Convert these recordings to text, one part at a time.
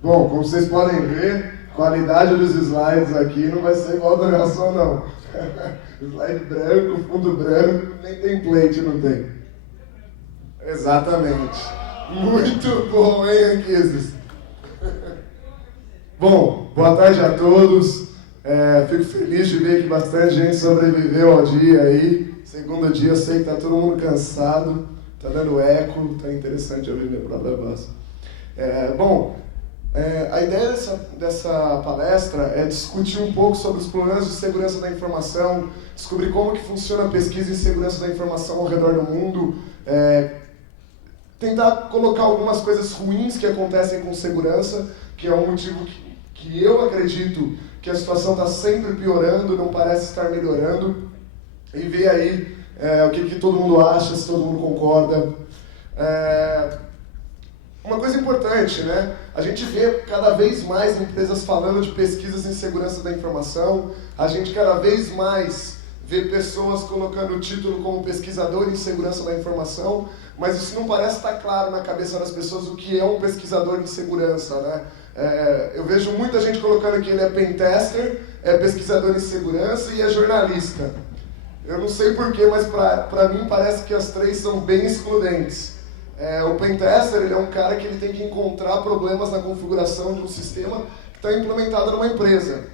Bom, como vocês podem ver, a qualidade dos slides aqui não vai ser igual da Nelson, não. Slide branco, fundo branco, nem template não tem. Exatamente. Muito bom, hein, Anquises? Bom, boa tarde a todos. Fico feliz de ver que bastante gente sobreviveu ao dia aí. Segundo dia, eu sei que tá todo mundo cansado, tá dando eco, tá interessante ouvir minha própria voz. A ideia dessa palestra é discutir um pouco sobre os problemas de segurança da informação, descobrir como que funciona a pesquisa em segurança da informação ao redor do mundo, tentar colocar algumas coisas ruins que acontecem com segurança, que é um motivo que eu acredito que a situação está sempre piorando, não parece estar melhorando, e ver aí o que todo mundo acha, se todo mundo concorda. Uma coisa importante, né? A gente vê cada vez mais empresas falando de pesquisas em segurança da informação, a gente cada vez mais vê pessoas colocando o título como pesquisador em segurança da informação, mas isso não parece estar claro na cabeça das pessoas o que é um pesquisador em segurança, né? Eu vejo muita gente colocando que ele é pentester, é pesquisador em segurança e é jornalista. Eu não sei porquê, mas para mim parece que as três são bem excludentes. O pentester ele é um cara que ele tem que encontrar problemas na configuração de um sistema que está implementado numa empresa.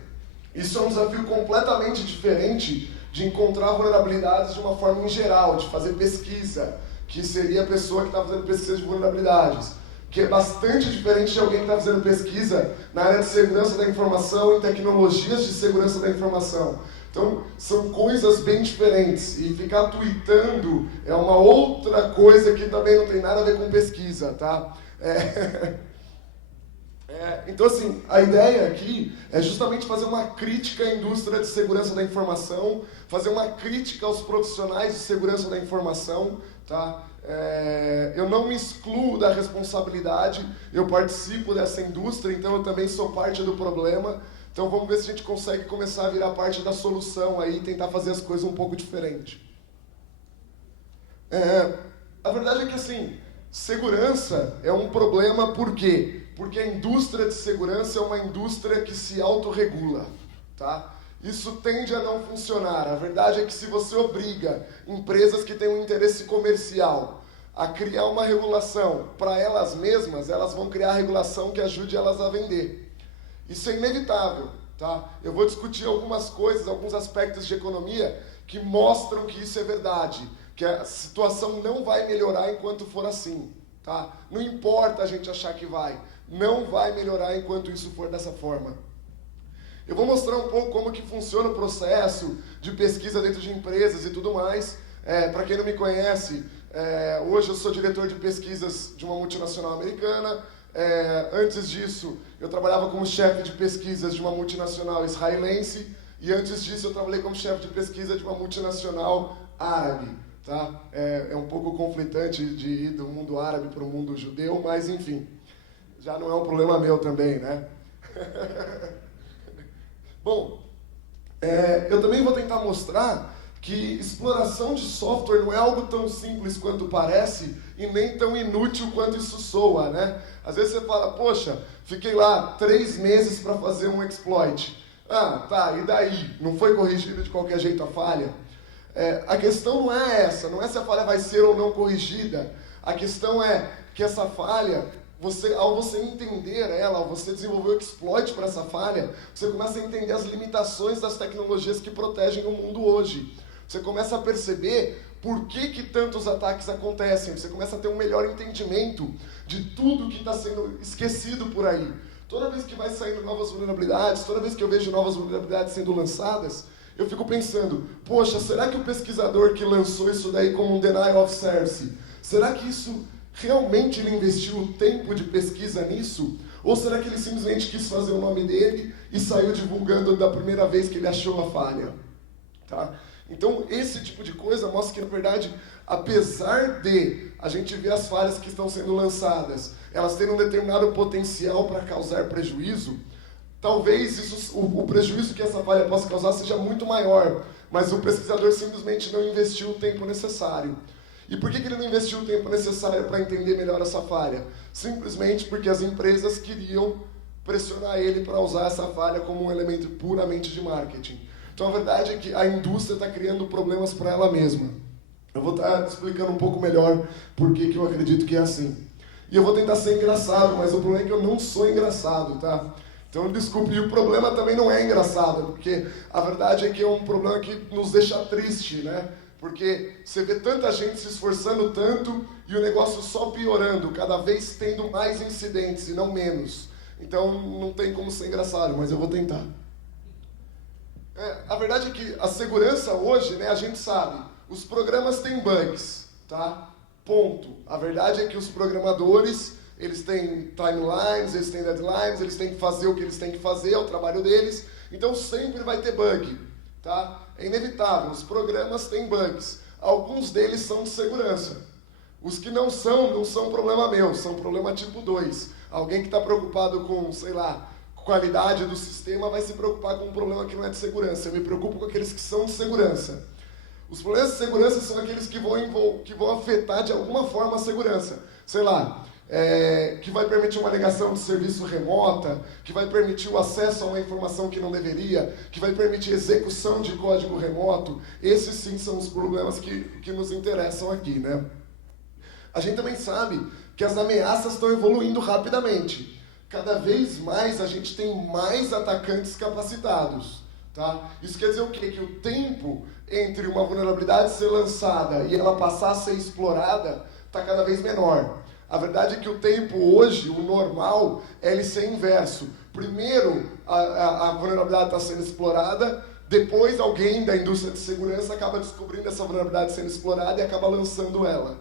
Isso é um desafio completamente diferente de encontrar vulnerabilidades de uma forma em geral, de fazer pesquisa, que seria a pessoa que está fazendo pesquisa de vulnerabilidades, que é bastante diferente de alguém que está fazendo pesquisa na área de segurança da informação e tecnologias de segurança da informação. Então, são coisas bem diferentes, e ficar tweetando é uma outra coisa que também não tem nada a ver com pesquisa, tá? Então, assim, a ideia aqui é justamente fazer uma crítica à indústria de segurança da informação, fazer uma crítica aos profissionais de segurança da informação, tá? Eu não me excluo da responsabilidade, eu participo dessa indústria, então eu também sou parte do problema. Então vamos ver se a gente consegue começar a virar parte da solução aí e tentar fazer as coisas um pouco diferente. A verdade é que, assim, segurança é um problema por quê? Porque a indústria de segurança é uma indústria que se autorregula, tá? Isso tende a não funcionar. A verdade é que se você obriga empresas que têm um interesse comercial a criar uma regulação para elas mesmas, elas vão criar a regulação que ajude elas a vender. Isso é inevitável, tá? Eu vou discutir algumas coisas, alguns aspectos de economia que mostram que isso é verdade, que a situação não vai melhorar enquanto for assim, tá? Não importa a gente achar que vai, não vai melhorar enquanto isso for dessa forma. Eu vou mostrar um pouco como que funciona o processo de pesquisa dentro de empresas e tudo mais. Para quem não me conhece, hoje eu sou diretor de pesquisas de uma multinacional americana. Antes disso, eu trabalhava como chefe de pesquisas de uma multinacional israelense, e antes disso eu trabalhei como chefe de pesquisa de uma multinacional árabe. Tá? É um pouco conflitante de ir do mundo árabe para o mundo judeu, mas enfim, já não é um problema meu também, né? Bom, eu também vou tentar mostrar que exploração de software não é algo tão simples quanto parece e nem tão inútil quanto isso soa, né? Às vezes você fala, poxa, fiquei lá 3 meses para fazer um exploit. Ah, tá, e daí? Não foi corrigido de qualquer jeito a falha? A questão não é essa, não é se a falha vai ser ou não corrigida. A questão é que essa falha, ao você entender ela, ao você desenvolver o exploit para essa falha, você começa a entender as limitações das tecnologias que protegem o mundo hoje. Você começa a perceber por que tantos ataques acontecem. Você começa a ter um melhor entendimento de tudo que está sendo esquecido por aí. Toda vez que vai saindo novas vulnerabilidades, toda vez que eu vejo novas vulnerabilidades sendo lançadas, eu fico pensando, poxa, será que o pesquisador que lançou isso daí como um denial of service, será que isso realmente ele investiu o tempo de pesquisa nisso? Ou será que ele simplesmente quis fazer o nome dele e saiu divulgando da primeira vez que ele achou a falha? Tá? Então, esse tipo de coisa mostra que, na verdade, apesar de a gente ver as falhas que estão sendo lançadas, elas terem um determinado potencial para causar prejuízo, talvez o prejuízo que essa falha possa causar seja muito maior, mas o pesquisador simplesmente não investiu o tempo necessário. E por que ele não investiu o tempo necessário para entender melhor essa falha? Simplesmente porque as empresas queriam pressionar ele para usar essa falha como um elemento puramente de marketing. Então a verdade é que a indústria está criando problemas para ela mesma. Eu vou estar explicando um pouco melhor por que eu acredito que é assim. E eu vou tentar ser engraçado, mas o problema é que eu não sou engraçado, tá? Então, desculpe, e o problema também não é engraçado, porque a verdade é que é um problema que nos deixa triste, né? Porque você vê tanta gente se esforçando tanto e o negócio só piorando, cada vez tendo mais incidentes e não menos. Então, não tem como ser engraçado, mas eu vou tentar. A verdade é que a segurança hoje, né, a gente sabe, os programas têm bugs, tá? Ponto. A verdade é que os programadores, eles têm timelines, eles têm deadlines, eles têm que fazer o que eles têm que fazer, é o trabalho deles. Então sempre vai ter bug, tá? É inevitável, os programas têm bugs. Alguns deles são de segurança. Os que não são problema meu, são problema tipo 2. Alguém que está preocupado com, sei lá, qualidade do sistema vai se preocupar com um problema que não é de segurança. Eu me preocupo com aqueles que são de segurança. Os problemas de segurança são aqueles que vão afetar de alguma forma a segurança. Sei lá, que vai permitir uma ligação de serviço remota, que vai permitir o acesso a uma informação que não deveria, que vai permitir execução de código remoto. Esses sim são os problemas que nos interessam aqui, né? A gente também sabe que as ameaças estão evoluindo rapidamente. Cada vez mais a gente tem mais atacantes capacitados. Tá? Isso quer dizer o quê? Que o tempo entre uma vulnerabilidade ser lançada e ela passar a ser explorada está cada vez menor. A verdade é que o tempo hoje, o normal, é ele ser inverso. Primeiro a vulnerabilidade está sendo explorada, depois alguém da indústria de segurança acaba descobrindo essa vulnerabilidade sendo explorada e acaba lançando ela.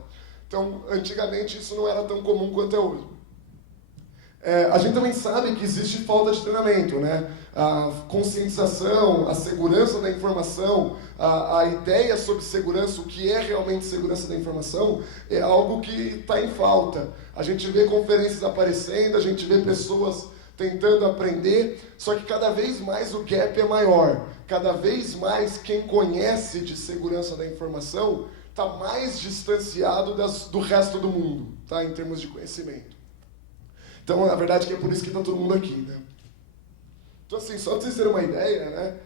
Então, antigamente isso não era tão comum quanto é hoje. A gente também sabe que existe falta de treinamento, né? A conscientização, a segurança da informação, a ideia sobre segurança, o que é realmente segurança da informação, é algo que está em falta. A gente vê conferências aparecendo, a gente vê pessoas tentando aprender, só que cada vez mais o gap é maior. Cada vez mais quem conhece de segurança da informação está mais distanciado do resto do mundo, tá? Em termos de conhecimento. Então, a verdade é que é por isso que está todo mundo aqui, né? Então, assim, só para vocês terem uma ideia, né?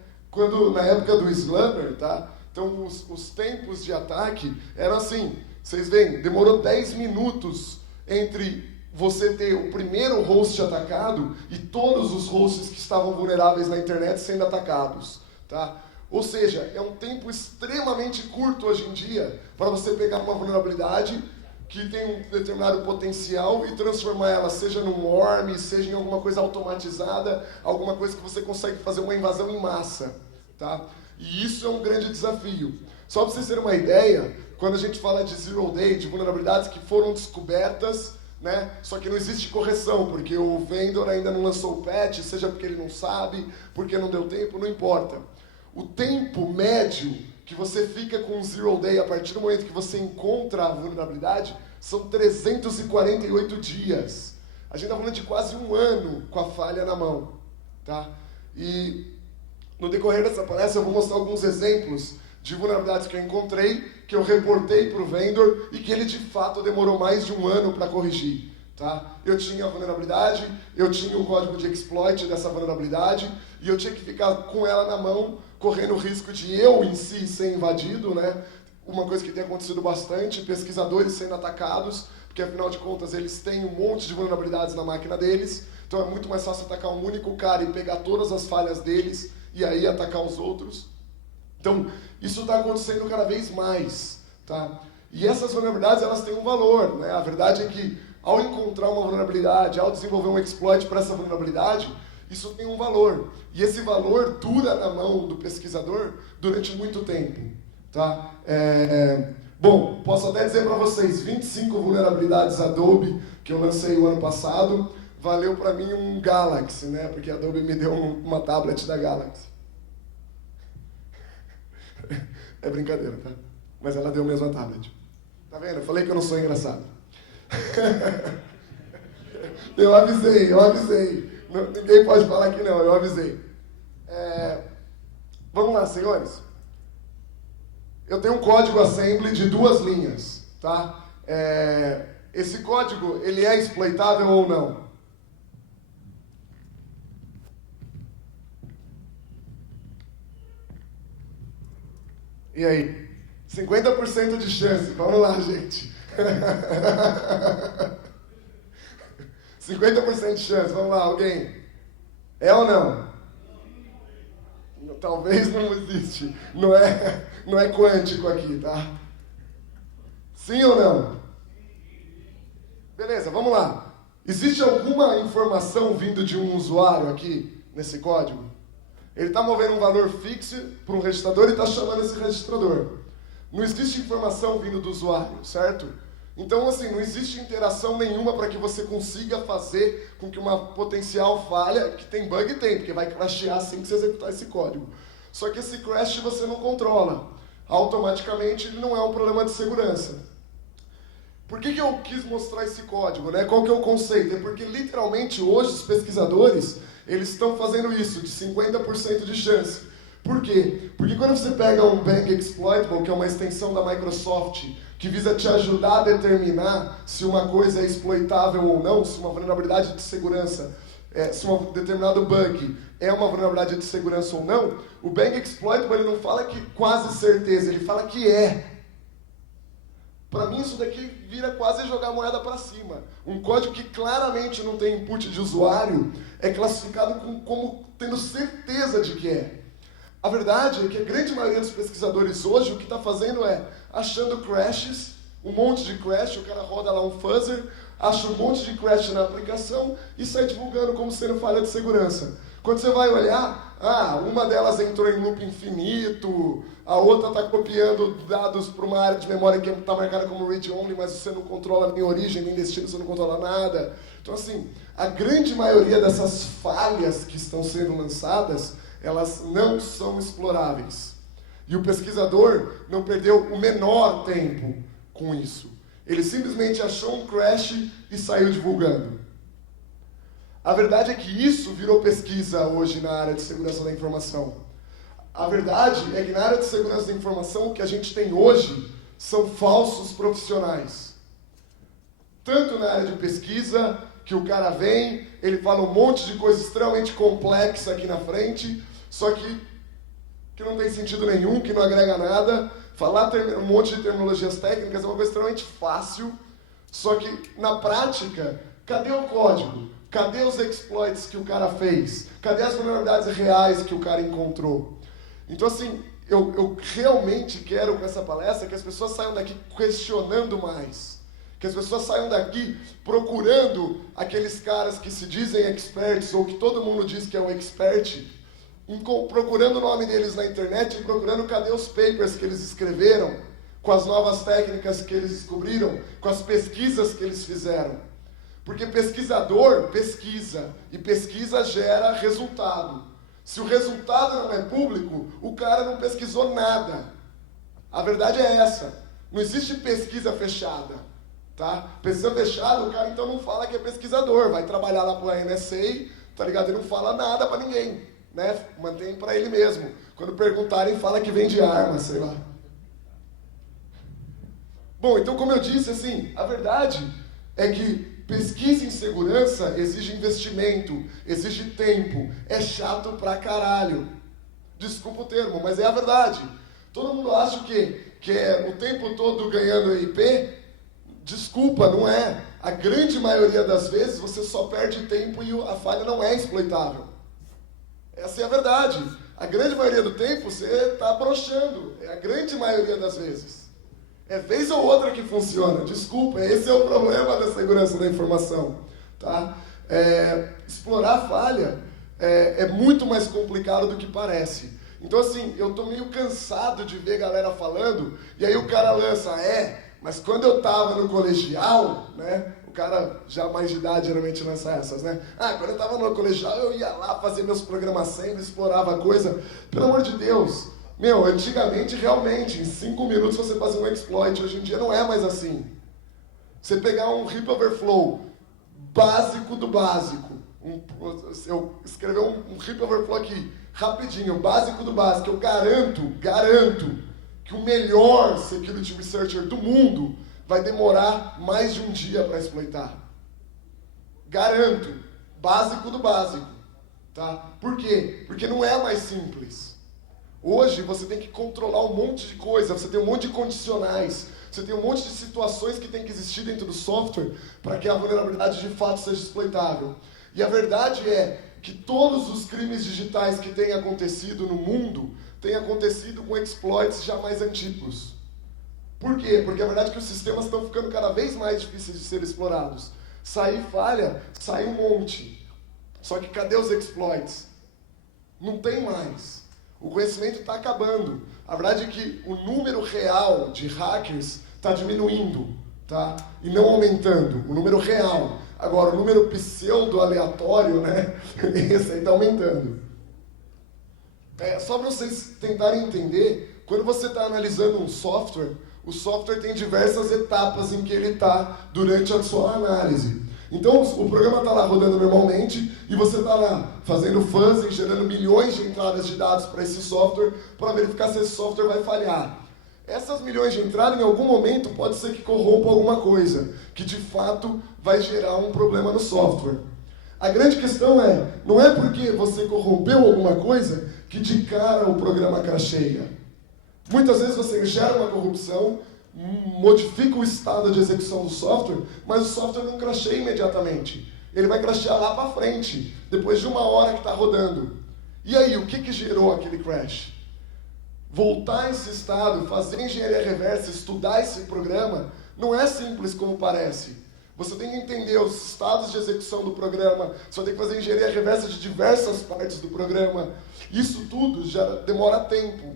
Na época do Slammer, tá? Então, os tempos de ataque eram assim, vocês veem, demorou 10 minutos entre você ter o primeiro host atacado e todos os hosts que estavam vulneráveis na internet sendo atacados, tá? Ou seja, é um tempo extremamente curto hoje em dia para você pegar uma vulnerabilidade que tem um determinado potencial e transformar ela, seja num worm, seja em alguma coisa automatizada, alguma coisa que você consegue fazer uma invasão em massa, tá? E isso é um grande desafio. Só para vocês terem uma ideia, quando a gente fala de zero day, de vulnerabilidades que foram descobertas, né? Só que não existe correção, porque o vendor ainda não lançou o patch, seja porque ele não sabe, porque não deu tempo, não importa. O tempo médio que você fica com um zero day a partir do momento que você encontra a vulnerabilidade são 348 dias. A gente está falando de quase um ano com a falha na mão, tá? E no decorrer dessa palestra eu vou mostrar alguns exemplos de vulnerabilidades que eu encontrei, que eu reportei para o vendor e que ele de fato demorou mais de um ano para corrigir, tá? Eu tinha a vulnerabilidade, eu tinha o código de exploit dessa vulnerabilidade e eu tinha que ficar com ela na mão, correndo o risco de eu em si ser invadido, né? Uma coisa que tem acontecido bastante, pesquisadores sendo atacados, porque afinal de contas eles têm um monte de vulnerabilidades na máquina deles, então é muito mais fácil atacar um único cara e pegar todas as falhas deles e aí atacar os outros. Então, isso está acontecendo cada vez mais, tá? E essas vulnerabilidades, elas têm um valor, né? A verdade é que ao encontrar uma vulnerabilidade, ao desenvolver um exploit para essa vulnerabilidade, isso tem um valor. E esse valor dura na mão do pesquisador durante muito tempo, tá? Bom, posso até dizer para vocês, 25 vulnerabilidades Adobe que eu lancei o ano passado, valeu para mim um Galaxy, né? Porque a Adobe me deu uma tablet da Galaxy. É brincadeira, tá? Mas ela deu mesmo a tablet. Tá vendo? Eu falei que eu não sou engraçado. Eu avisei. Ninguém pode falar que não, eu avisei. Vamos lá, senhores. Eu tenho um código assembly de 2 linhas, tá? Esse código, ele é exploitável ou não? E aí? 50% de chance. Vamos lá, gente. 50% de chance. Vamos lá, alguém. É ou não? Talvez não existe. Não é quântico aqui, tá? Sim ou não? Beleza, vamos lá. Existe alguma informação vindo de um usuário aqui, nesse código? Ele está movendo um valor fixo para um registrador e está chamando esse registrador. Não existe informação vindo do usuário, certo? Então, assim, não existe interação nenhuma para que você consiga fazer com que uma potencial falha, que tem bug tem, porque vai crashear assim que você executar esse código. Só que esse crash você não controla. Automaticamente ele não é um problema de segurança. Por que eu quis mostrar esse código, né? Qual que é o conceito? É porque literalmente hoje os pesquisadores, eles estão fazendo isso, de 50% de chance. Por quê? Porque quando você pega um Bang Exploitable, que é uma extensão da Microsoft, que visa te ajudar a determinar se uma coisa é exploitável ou não, se uma vulnerabilidade de segurança, se um determinado bug é uma vulnerabilidade de segurança ou não, o Bang Exploitable ele não fala que quase certeza, ele fala que é. Para mim isso daqui vira quase jogar a moeda para cima. Um código que claramente não tem input de usuário é classificado como tendo certeza de que é. A verdade é que a grande maioria dos pesquisadores hoje o que está fazendo é achando crashes, um monte de crash, o cara roda lá um fuzzer, acha um monte de crash na aplicação e sai divulgando como sendo falha de segurança. Quando você vai olhar, uma delas entrou em loop infinito, a outra está copiando dados para uma área de memória que está marcada como read-only, mas você não controla nem origem, nem destino, você não controla nada. Então, assim, a grande maioria dessas falhas que estão sendo lançadas, elas não são exploráveis. E o pesquisador não perdeu o menor tempo com isso. Ele simplesmente achou um crash e saiu divulgando. A verdade é que isso virou pesquisa hoje na área de segurança da informação. A verdade é que na área de segurança da informação o que a gente tem hoje são falsos profissionais. Tanto na área de pesquisa, que o cara vem, ele fala um monte de coisa extremamente complexa aqui na frente, só que não tem sentido nenhum, que não agrega nada. Falar um monte de terminologias técnicas é uma coisa extremamente fácil, só que na prática, cadê o código? Cadê os exploits que o cara fez? Cadê as vulnerabilidades reais que o cara encontrou? Então, assim, eu realmente quero com essa palestra que as pessoas saiam daqui questionando mais. Que as pessoas saiam daqui procurando aqueles caras que se dizem experts, ou que todo mundo diz que é um expert, procurando o nome deles na internet e procurando cadê os papers que eles escreveram, com as novas técnicas que eles descobriram, com as pesquisas que eles fizeram. Porque pesquisador pesquisa, e pesquisa gera resultado. Se o resultado não é público, o cara não pesquisou nada. A verdade é essa. Não existe pesquisa fechada. Tá? Pesquisa fechada, o cara então não fala que é pesquisador. Vai trabalhar lá para a NSA, tá ligado? Ele não fala nada para ninguém. Né? Mantém para ele mesmo. Quando perguntarem, fala que vende arma, sei lá. Bom, então como eu disse, assim, a verdade é que pesquisa em segurança exige investimento, exige tempo, é chato pra caralho. Desculpa o termo, mas é a verdade. Todo mundo acha que é o tempo todo ganhando IP. Desculpa, não é. A grande maioria das vezes você só perde tempo e a falha não é exploitável. Essa é a verdade. A grande maioria do tempo você está broxando. É a grande maioria das vezes. É vez ou outra que funciona. Desculpa, esse é o problema da segurança da informação. Tá? Explorar falha é muito mais complicado do que parece. Então, assim, eu tô meio cansado de ver galera falando, e aí o cara lança, mas quando eu tava no colegial, né? O cara já mais de idade geralmente lança essas, né? Quando eu tava no colegial, eu ia lá fazer meus programações, explorava a coisa. Pelo amor de Deus. Meu, antigamente, realmente, em 5 minutos você fazia um exploit. Hoje em dia não é mais assim. Você pegar um heap overflow básico do básico. Eu escrevi um heap overflow aqui, rapidinho, básico do básico. Eu garanto que o melhor security researcher do mundo vai demorar mais de um dia para exploitar. Garanto. Básico do básico. Tá? Por quê? Porque não é mais simples. Hoje você tem que controlar um monte de coisa, você tem um monte de condicionais, você tem um monte de situações que tem que existir dentro do software para que a vulnerabilidade de fato seja exploitável. E a verdade é que todos os crimes digitais que têm acontecido no mundo têm acontecido com exploits jamais antigos. Por quê? Porque a verdade é que os sistemas estão ficando cada vez mais difíceis de serem explorados. Sair falha, sai um monte. Só que cadê os exploits? Não tem mais. O conhecimento está acabando. A verdade é que o número real de hackers está diminuindo, tá? E não aumentando. O número real. Agora, o número pseudo-aleatório, né? Esse aí está aumentando. Só para vocês tentarem entender, quando você está analisando um software, o software tem diversas etapas em que ele está durante a sua análise. Então, o programa está lá rodando normalmente e você está lá fazendo fuzzing, gerando milhões de entradas de dados para esse software para verificar se esse software vai falhar. Essas milhões de entradas, em algum momento, pode ser que corrompa alguma coisa, que de fato vai gerar um problema no software. A grande questão não é porque você corrompeu alguma coisa que de cara o programa crasheia. Muitas vezes você gera uma corrupção, modifica o estado de execução do software, mas o software não crasheia imediatamente. Ele vai crashear lá para frente, depois de uma hora que está rodando. E aí, o que gerou aquele crash? Voltar a esse estado, fazer engenharia reversa, estudar esse programa, não é simples como parece. Você tem que entender os estados de execução do programa, você tem que fazer engenharia reversa de diversas partes do programa. Isso tudo já demora tempo.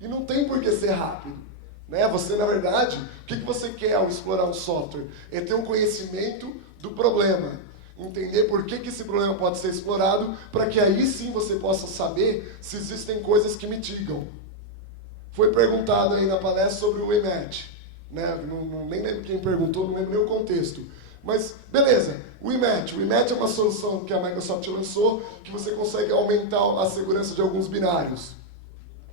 E não tem por que ser rápido. Né? Você, na verdade, o que você quer ao explorar um software? É ter um conhecimento do problema. Entender por que esse problema pode ser explorado, para que aí sim você possa saber se existem coisas que mitigam. Foi perguntado aí na palestra sobre o IMAT. Né? Nem lembro quem perguntou, não lembro nem o contexto. Mas, beleza, o IMAT. O IMAT é uma solução que a Microsoft lançou, que você consegue aumentar a segurança de alguns binários.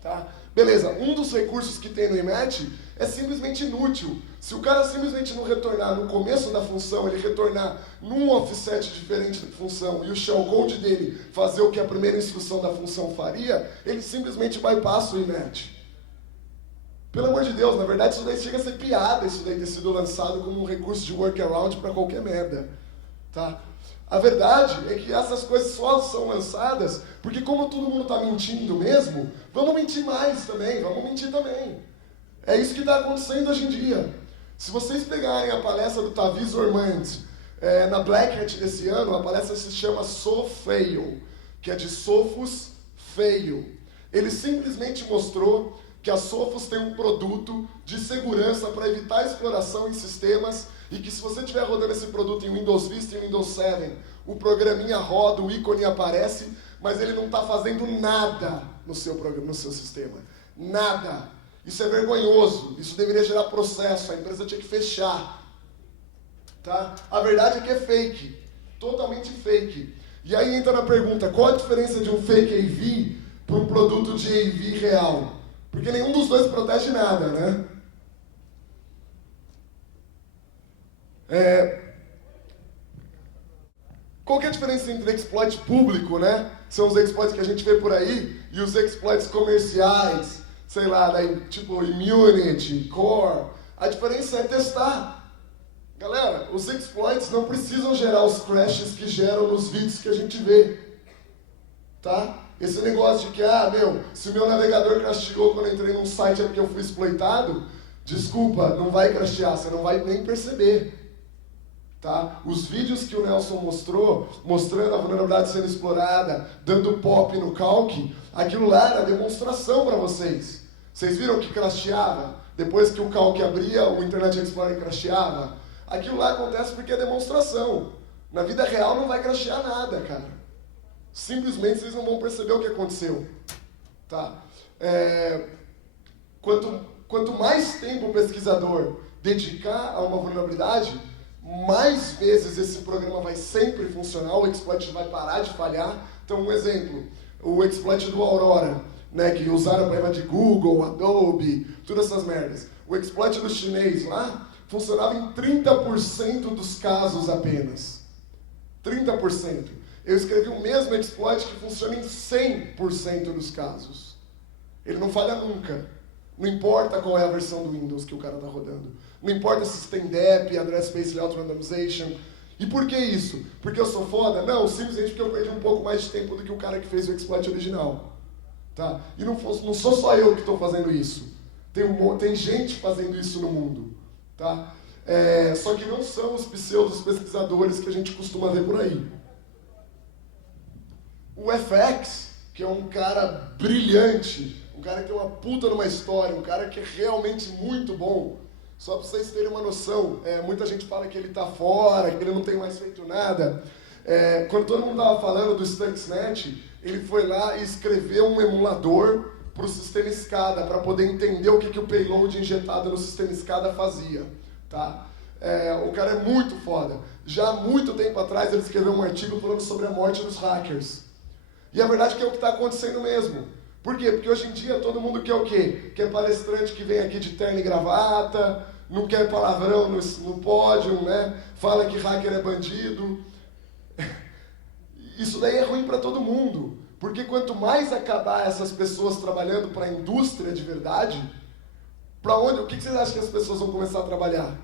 Tá? Beleza, um dos recursos que tem no IMAT é simplesmente inútil. Se o cara simplesmente não retornar no começo da função, ele retornar num offset diferente da função e o shellcode dele fazer o que a primeira instrução da função faria, ele simplesmente bypassa o IMAT. Pelo amor de Deus, na verdade isso daí chega a ser piada, isso daí ter sido lançado como um recurso de workaround para qualquer merda. Tá? A verdade é que essas coisas só são lançadas porque como todo mundo está mentindo mesmo, vamos mentir mais também, vamos mentir também. É isso que está acontecendo hoje em dia. Se vocês pegarem a palestra do Tavis Ormand na Black Hat desse ano, a palestra se chama So Fail, que é de Sophos Fail. Ele simplesmente mostrou que a Sophos tem um produto de segurança para evitar a exploração em sistemas e que se você estiver rodando esse produto em Windows Vista e Windows 7, o programinha roda, o ícone aparece, mas ele não está fazendo nada no seu programa, no seu sistema. Nada. Isso é vergonhoso. Isso deveria gerar processo. A empresa tinha que fechar. Tá? A verdade é que é fake. Totalmente fake. E aí entra na pergunta, qual a diferença de um fake AV para um produto de AV real? Porque nenhum dos dois protege nada, né? Qual que é a diferença entre exploit público, né? São os exploits que a gente vê por aí, e os exploits comerciais, sei lá, daí, tipo Immunity, Core. A diferença é testar. Galera, os exploits não precisam gerar os crashes que geram nos vídeos que a gente vê. Tá? Esse negócio de que, se o meu navegador crashou quando eu entrei num site é porque eu fui exploitado, desculpa, não vai crashear, você não vai nem perceber. Tá? Os vídeos que o Nelson mostrou, mostrando a vulnerabilidade sendo explorada, dando pop no calc, aquilo lá era demonstração para vocês. Vocês viram que crasheava? Depois que o calc abria, o Internet Explorer crasheava? Aquilo lá acontece porque é demonstração. Na vida real não vai crashear nada, cara. Simplesmente vocês não vão perceber o que aconteceu. Tá? Quanto mais tempo o pesquisador dedicar a uma vulnerabilidade, mais vezes esse programa vai sempre funcionar, o exploit vai parar de falhar. Então, um exemplo, o exploit do Aurora, né, que usaram a prova de Google, Adobe, todas essas merdas. O exploit do chinês lá funcionava em 30% dos casos apenas. 30%. Eu escrevi o mesmo exploit que funciona em 100% dos casos. Ele não falha nunca. Não importa qual é a versão do Windows que o cara está rodando. Não importa se tem DEP, Address Space Layout Randomization. E por que isso? Porque eu sou foda? Não, simplesmente porque eu perdi um pouco mais de tempo do que o cara que fez o exploit original. Tá? E não sou só eu que estou fazendo isso. Tem gente fazendo isso no mundo. Tá? Só que não são os pseudos pesquisadores que a gente costuma ver por aí. O FX, que é um cara brilhante, um cara que tem uma puta numa história, um cara que é realmente muito bom. Só para vocês terem uma noção, muita gente fala que ele está fora, que ele não tem mais feito nada. Quando todo mundo estava falando do Stuxnet, ele foi lá e escreveu um emulador para o sistema SCADA, para poder entender o que o payload injetado no sistema SCADA fazia. Tá? O cara é muito foda. Já há muito tempo atrás ele escreveu um artigo falando sobre a morte dos hackers. E a verdade é que é o que está acontecendo mesmo. Por quê? Porque hoje em dia todo mundo quer o quê? Quer palestrante que vem aqui de terno e gravata, não quer palavrão no pódio, né? Fala que hacker é bandido. Isso daí é ruim para todo mundo. Porque quanto mais acabar essas pessoas trabalhando para a indústria de verdade, para onde? O que vocês acham que as pessoas vão começar a trabalhar?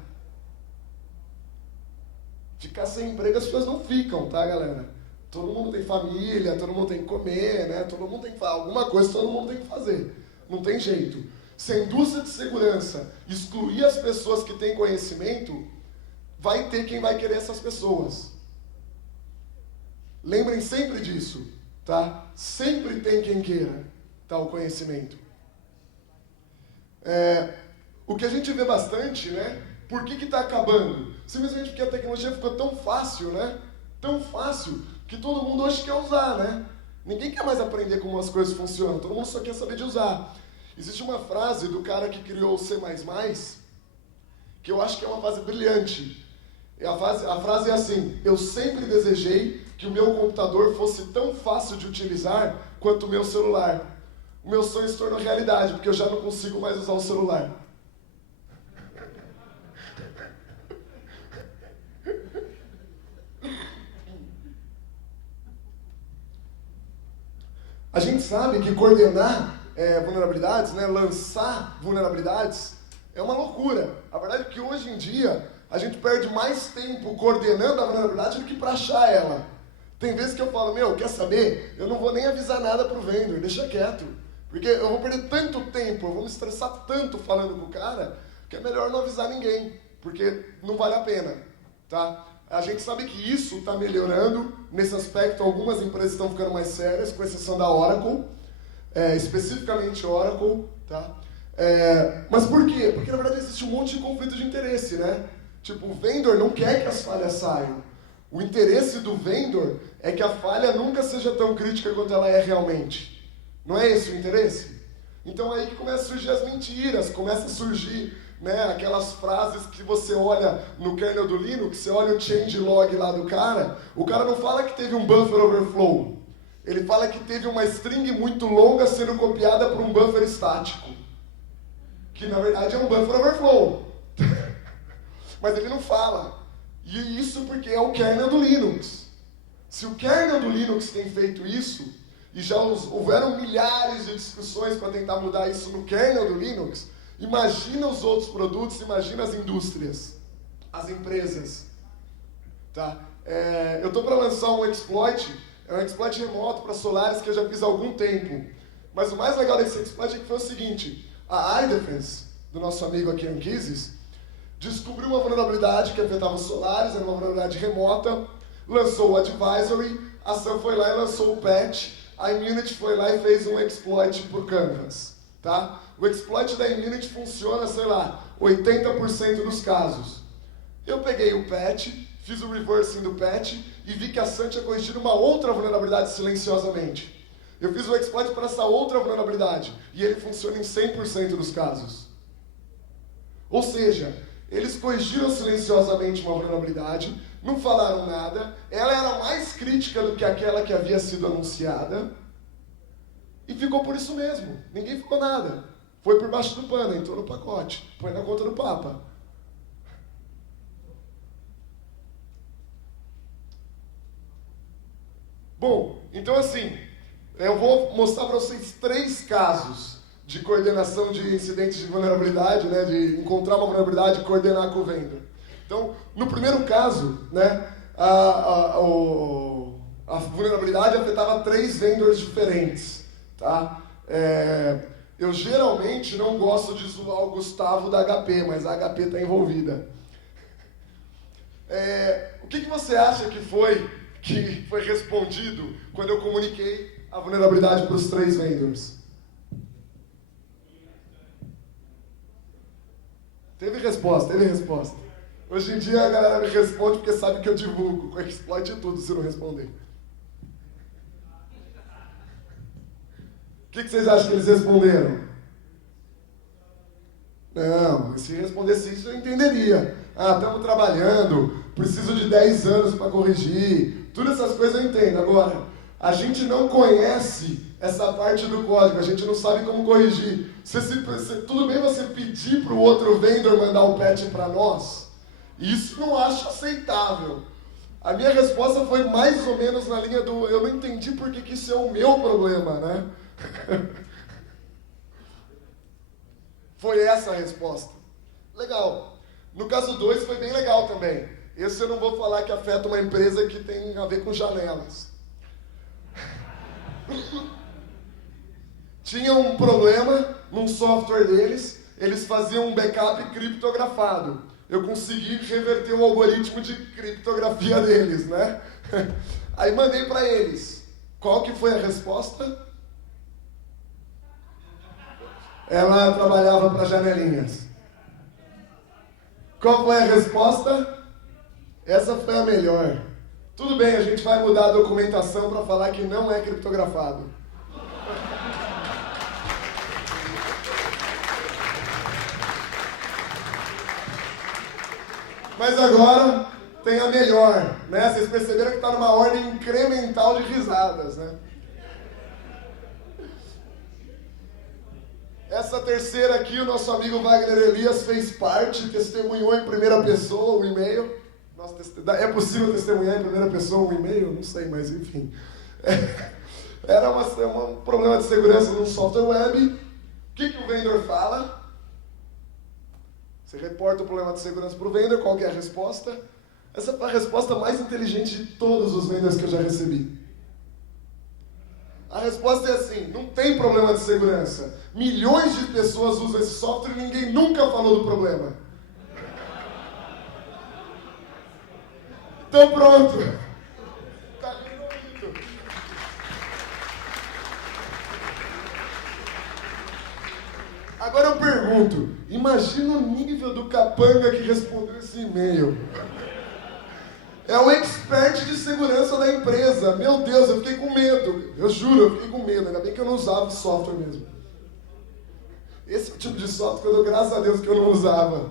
Ficar sem emprego as pessoas não ficam, tá, galera? Todo mundo tem família, todo mundo tem que comer, né? Todo mundo tem que fazer alguma coisa, todo mundo tem que fazer. Não tem jeito. Se a indústria de segurança excluir as pessoas que têm conhecimento, vai ter quem vai querer essas pessoas. Lembrem sempre disso, tá? Sempre tem quem queira, tá, o conhecimento. O que a gente vê bastante, né? Por que está acabando? Simplesmente porque a tecnologia ficou tão fácil, né? Tão fácil que todo mundo hoje quer usar, né? Ninguém quer mais aprender como as coisas funcionam, todo mundo só quer saber de usar. Existe uma frase do cara que criou o C++, que eu acho que é uma frase brilhante. A frase é assim: eu sempre desejei que o meu computador fosse tão fácil de utilizar quanto o meu celular. O meu sonho se tornou realidade, porque eu já não consigo mais usar o celular. A gente sabe que coordenar vulnerabilidades, né, lançar vulnerabilidades, é uma loucura. A verdade é que hoje em dia a gente perde mais tempo coordenando a vulnerabilidade do que para achar ela. Tem vezes que eu falo, quer saber? Eu não vou nem avisar nada pro vendor, deixa quieto. Porque eu vou perder tanto tempo, eu vou me estressar tanto falando com o cara, que é melhor não avisar ninguém, porque não vale a pena, tá? A gente sabe que isso está melhorando. Nesse aspecto, algumas empresas estão ficando mais sérias, com exceção da Oracle, especificamente Oracle, tá? Mas por quê? Porque, na verdade, existe um monte de conflito de interesse, né? Tipo, o vendor não quer que as falhas saiam. O interesse do vendor é que a falha nunca seja tão crítica quanto ela é realmente. Não é esse o interesse? Então é aí que começam a surgir as mentiras, começa a surgir, né, aquelas frases que você olha no kernel do Linux, você olha o changelog lá do cara, o cara não fala que teve um buffer overflow, ele fala que teve uma string muito longa sendo copiada por um buffer estático, que na verdade é um buffer overflow. Mas ele não fala. E isso porque é o kernel do Linux. Se o kernel do Linux tem feito isso, e já houveram milhares de discussões para tentar mudar isso no kernel do Linux, imagina os outros produtos, imagina as indústrias, as empresas. Tá? Eu estou para lançar um exploit, é um exploit remoto para Solaris que eu já fiz há algum tempo. Mas o mais legal desse exploit é que foi o seguinte: a iDefense, do nosso amigo aqui Anquises, descobriu uma vulnerabilidade que afetava o Solaris, era uma vulnerabilidade remota, lançou o advisory, a Sun foi lá e lançou o patch, a Immunity foi lá e fez um exploit por Canvas. Tá? O exploit da Immunity funciona, 80% dos casos. Eu peguei o patch, fiz o reversing do patch e vi que a Sun tinha corrigido uma outra vulnerabilidade silenciosamente. Eu fiz o exploit para essa outra vulnerabilidade e ele funciona em 100% dos casos. Ou seja, eles corrigiram silenciosamente uma vulnerabilidade, não falaram nada, ela era mais crítica do que aquela que havia sido anunciada, e ficou por isso mesmo. Ninguém falou nada. Foi por baixo do pano, entrou no pacote, põe na conta do Papa. Bom, então assim, eu vou mostrar para vocês 3 casos de coordenação de incidentes de vulnerabilidade, né, de encontrar uma vulnerabilidade e coordenar com o vendor. Então, no primeiro caso, né, a vulnerabilidade afetava 3 vendors diferentes. Tá? Eu geralmente não gosto de zoar o Gustavo da HP, mas a HP está envolvida. O que você acha que foi respondido quando eu comuniquei a vulnerabilidade para os 3 vendors? Teve resposta. Hoje em dia a galera me responde porque sabe que eu divulgo, com exploit e tudo se não responder. O que vocês acham que eles responderam? Não, se respondesse isso eu entenderia. Estamos trabalhando, preciso de 10 anos para corrigir. Todas essas coisas eu entendo. Agora, a gente não conhece essa parte do código, a gente não sabe como corrigir. Tudo bem você pedir para o outro vendor mandar o patch para nós? Isso não acho aceitável. A minha resposta foi mais ou menos na linha do eu não entendi porque que isso é o meu problema, né? Foi essa a resposta. Legal. No caso 2 foi bem legal também. Esse eu não vou falar que afeta uma empresa que tem a ver com janelas. Tinha um problema num software deles, eles faziam um backup criptografado. Eu consegui reverter o algoritmo de criptografia deles, né? Aí mandei para eles. Qual que foi a resposta? Ela trabalhava para janelinhas. Qual foi a resposta? Essa foi a melhor. Tudo bem, a gente vai mudar a documentação para falar que não é criptografado. Mas agora tem a melhor, né? Vocês perceberam que está numa ordem incremental de risadas, né? Essa terceira aqui, o nosso amigo Wagner Elias fez parte, testemunhou em primeira pessoa o e-mail. Nossa, é possível testemunhar em primeira pessoa um e-mail? Não sei, mas enfim. Era um problema de segurança num software web. O que o vendor fala? Você reporta o problema de segurança para o vendor, qual que é a resposta? Essa é a resposta mais inteligente de todos os vendors que eu já recebi. A resposta é assim, não tem problema de segurança. Milhões de pessoas usam esse software e ninguém nunca falou do problema. Então pronto. Tá resolvido. Agora eu pergunto, imagina o nível do capanga que respondeu esse e-mail. É o expert de segurança da empresa. Meu Deus, eu fiquei com medo. Eu juro, eu fiquei com medo. Ainda bem que eu não usava software mesmo. Esse é o tipo de software que eu dou graças a Deus que eu não usava.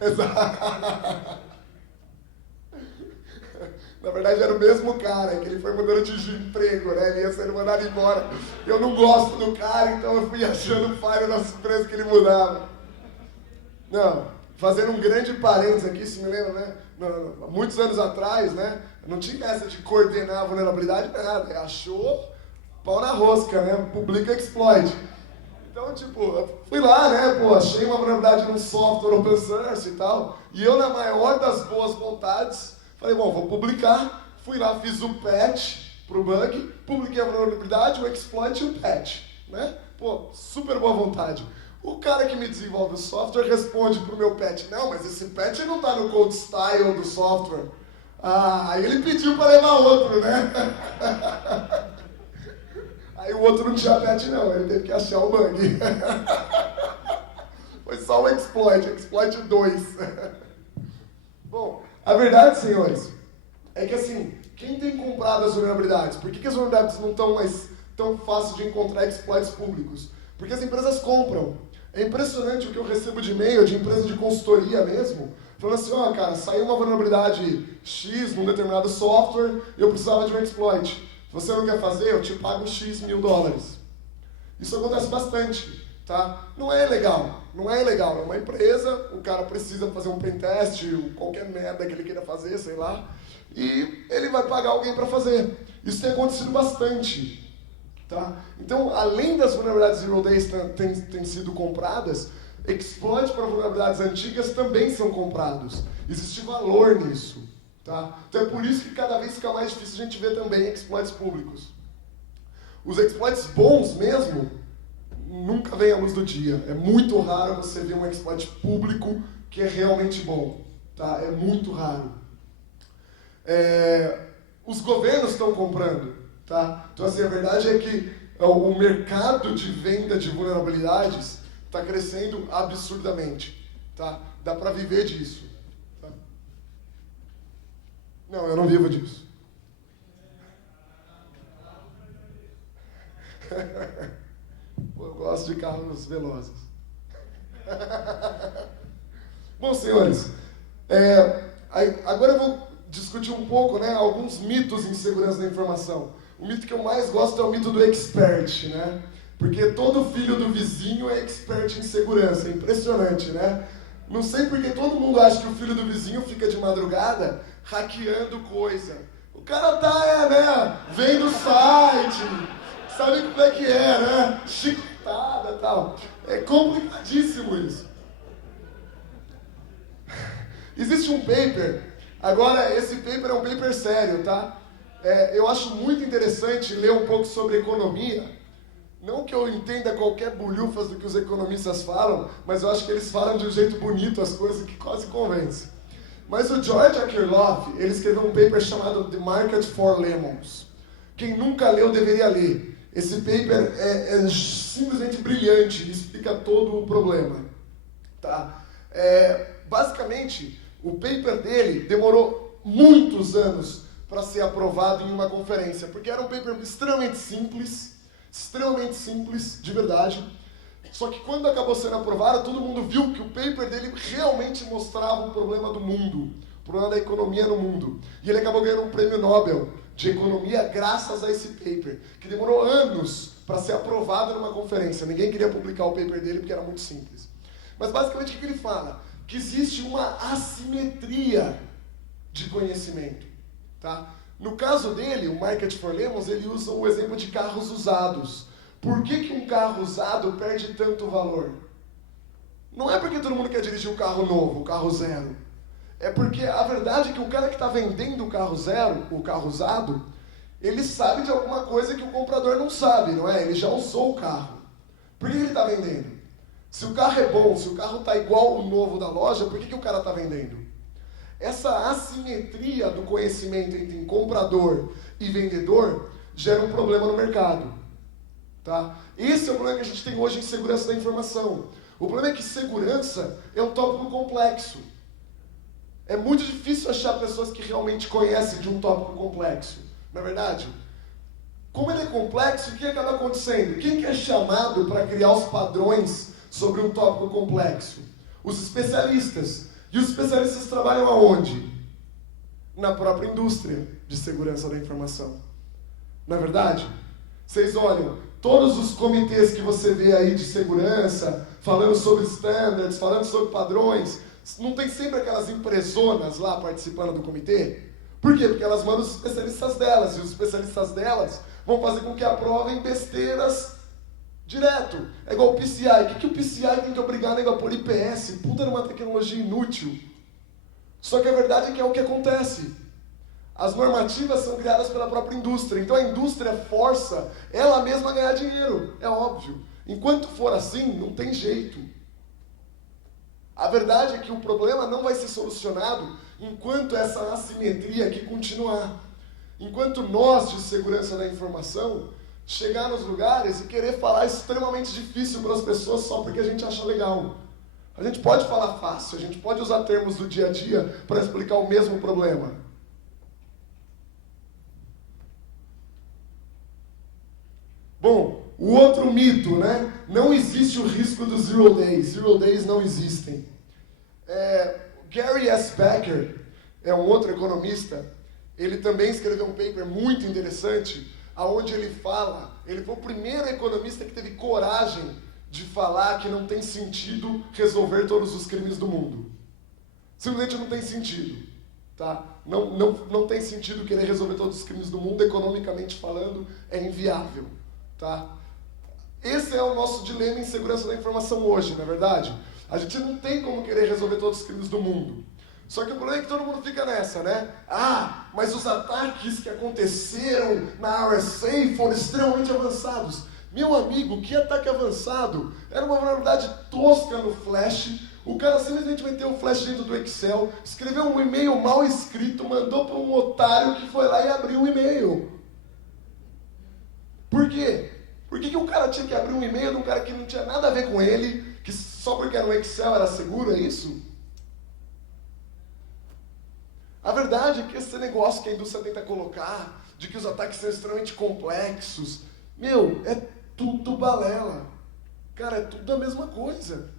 Exato. Na verdade era o mesmo cara, que ele foi mudando de emprego, né? Ele ia sendo mandado embora. Eu não gosto do cara, então eu fui achando falha nas empresas que ele mudava. Não. Fazendo um grande parênteses aqui, se me lembra, né? Muitos anos atrás, né? Não tinha essa de coordenar a vulnerabilidade, nada. Achou pau na rosca, né? Publica exploit. Então, tipo, eu fui lá, né? Pô, achei uma vulnerabilidade num software open source e tal. E eu, na maior das boas vontades, falei, bom, vou publicar. Fui lá, fiz o patch pro bug, publiquei a vulnerabilidade, o exploit e o patch, né? Pô, super boa vontade. O cara que me desenvolve o software responde pro meu patch, não, mas esse patch não tá no code style do software. Aí ele pediu para levar outro, né? Aí o outro não tinha patch não, ele teve que achar o bug. Foi só o exploit 2. Bom, a verdade, senhores, é que assim, quem tem comprado as vulnerabilidades? Por que as vulnerabilidades não estão mais tão fáceis de encontrar exploits públicos? Porque as empresas compram. É impressionante o que eu recebo de e-mail de empresa de consultoria mesmo, falando assim, ó, cara, saiu uma vulnerabilidade X num determinado software e eu precisava de um exploit. Se você não quer fazer, eu te pago X mil dólares. Isso acontece bastante, tá? Não é ilegal, é uma empresa, o cara precisa fazer um pentest, qualquer merda que ele queira fazer, sei lá, e ele vai pagar alguém para fazer. Isso tem acontecido bastante. Tá? Então, além das vulnerabilidades Zero Days têm sido compradas, exploits para vulnerabilidades antigas também são comprados. Existe valor nisso. Tá? Então é por isso que cada vez fica mais difícil a gente ver também exploits públicos. Os exploits bons mesmo, nunca vêm à luz do dia. É muito raro você ver um exploit público que é realmente bom. Tá? É muito raro. Os governos estão comprando. Tá? Então assim, a verdade é que o mercado de venda de vulnerabilidades está crescendo absurdamente. Tá? Dá para viver disso. Tá? Não, eu não vivo disso. Eu gosto de carros velozes. Bom, senhores, agora eu vou discutir um pouco, né, alguns mitos em segurança da informação. O mito que eu mais gosto é o mito do expert, né? Porque todo filho do vizinho é expert em segurança. É impressionante, né? Não sei porque todo mundo acha que o filho do vizinho fica de madrugada hackeando coisa. O cara tá, vendo o site, sabe como é que é, né? Chicotada e tal. É complicadíssimo isso. Existe um paper, agora esse paper é um paper sério, tá? Eu acho muito interessante ler um pouco sobre economia. Não que eu entenda qualquer bolhufas do que os economistas falam, mas eu acho que eles falam de um jeito bonito as coisas que quase convence. Mas o George Akerlof, ele escreveu um paper chamado The Market for Lemons. Quem nunca leu deveria ler. Esse paper é simplesmente brilhante, explica todo o problema. Tá? Basicamente, o paper dele demorou muitos anos para ser aprovado em uma conferência, porque era um paper extremamente simples, de verdade. Só que quando acabou sendo aprovado, todo mundo viu que o paper dele realmente mostrava o problema do mundo, o problema da economia no mundo. E ele acabou ganhando um prêmio Nobel de economia graças a esse paper, que demorou anos para ser aprovado numa conferência. Ninguém queria publicar o paper dele porque era muito simples. Mas basicamente o que ele fala? Que existe uma assimetria de conhecimento. Tá? No caso dele, o Market for Lemons, ele usa o exemplo de carros usados. Por que um carro usado perde tanto valor? Não é porque todo mundo quer dirigir um carro novo, um carro zero. É porque a verdade é que o cara que está vendendo o carro zero, o carro usado, ele sabe de alguma coisa que o comprador não sabe, não é? Ele já usou o carro. Por que ele está vendendo? Se o carro é bom, se o carro está igual o novo da loja, por que o cara está vendendo? Essa assimetria do conhecimento entre comprador e vendedor gera um problema no mercado. Tá? Esse é o problema que a gente tem hoje em segurança da informação. O problema é que segurança é um tópico complexo. É muito difícil achar pessoas que realmente conhecem de um tópico complexo. Não é verdade? Como ele é complexo, o que acaba acontecendo? Quem que é chamado para criar os padrões sobre um tópico complexo? Os especialistas. E os especialistas trabalham aonde? Na própria indústria de segurança da informação. Não é verdade? Vocês olham, todos os comitês que você vê aí de segurança, falando sobre standards, falando sobre padrões, não tem sempre aquelas empresonas lá participando do comitê? Por quê? Porque elas mandam os especialistas delas, e os especialistas delas vão fazer com que aprovem besteiras direto. É igual o PCI. O que o PCI tem que obrigar a pôr IPS? Puta numa tecnologia inútil. Só que a verdade é que é o que acontece. As normativas são criadas pela própria indústria. Então a indústria força ela mesma a ganhar dinheiro. É óbvio. Enquanto for assim, não tem jeito. A verdade é que o problema não vai ser solucionado enquanto essa assimetria aqui continuar. Enquanto nós, de segurança da informação, chegar nos lugares e querer falar extremamente difícil para as pessoas só porque a gente acha legal. A gente pode falar fácil, a gente pode usar termos do dia a dia para explicar o mesmo problema. Bom, o outro mito, né? Não existe o risco do Zero Days. Zero Days não existem. Gary S. Becker é um outro economista. Ele também escreveu um paper muito interessante, onde ele fala, ele foi o primeiro economista que teve coragem de falar que não tem sentido resolver todos os crimes do mundo. Simplesmente não tem sentido. Tá? Não tem sentido querer resolver todos os crimes do mundo, economicamente falando, é inviável. tá? Esse é o nosso dilema em segurança da informação hoje, não é verdade? A gente não tem como querer resolver todos os crimes do mundo. Só que o problema é que todo mundo fica nessa, né? Ah, mas os ataques que aconteceram na RSA foram extremamente avançados. Meu amigo, que ataque avançado? Era uma vulnerabilidade tosca no Flash. O cara simplesmente meteu o Flash dentro do Excel, escreveu um e-mail mal escrito, mandou para um otário que foi lá e abriu o e-mail. Por quê? Por que o cara tinha que abrir um e-mail de um cara que não tinha nada a ver com ele, que só porque era um Excel era seguro, é isso? A verdade é que esse negócio que a indústria tenta colocar, de que os ataques são extremamente complexos, é tudo balela. Cara, é tudo a mesma coisa.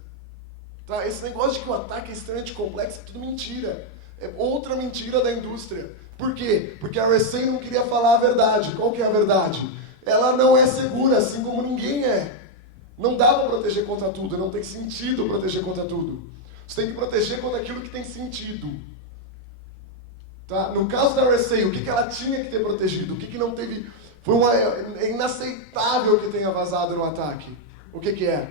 Tá? Esse negócio de que o ataque é extremamente complexo é tudo mentira. É outra mentira da indústria. Por quê? Porque a RSA não queria falar a verdade. Qual que é a verdade? Ela não é segura, assim como ninguém é. Não dá para proteger contra tudo, não tem sentido proteger contra tudo. Você tem que proteger contra aquilo que tem sentido. Tá? No caso da RSA, o que ela tinha que ter protegido? O que não teve... É inaceitável que tenha vazado no ataque. O que é?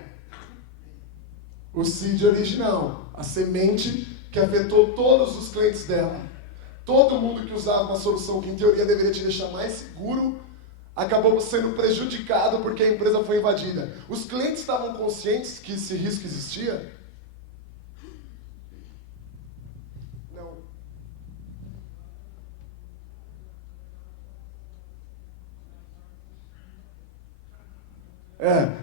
O seed original. A semente que afetou todos os clientes dela. Todo mundo que usava uma solução que em teoria deveria te deixar mais seguro, acabou sendo prejudicado porque a empresa foi invadida. Os clientes estavam conscientes que esse risco existia? Não.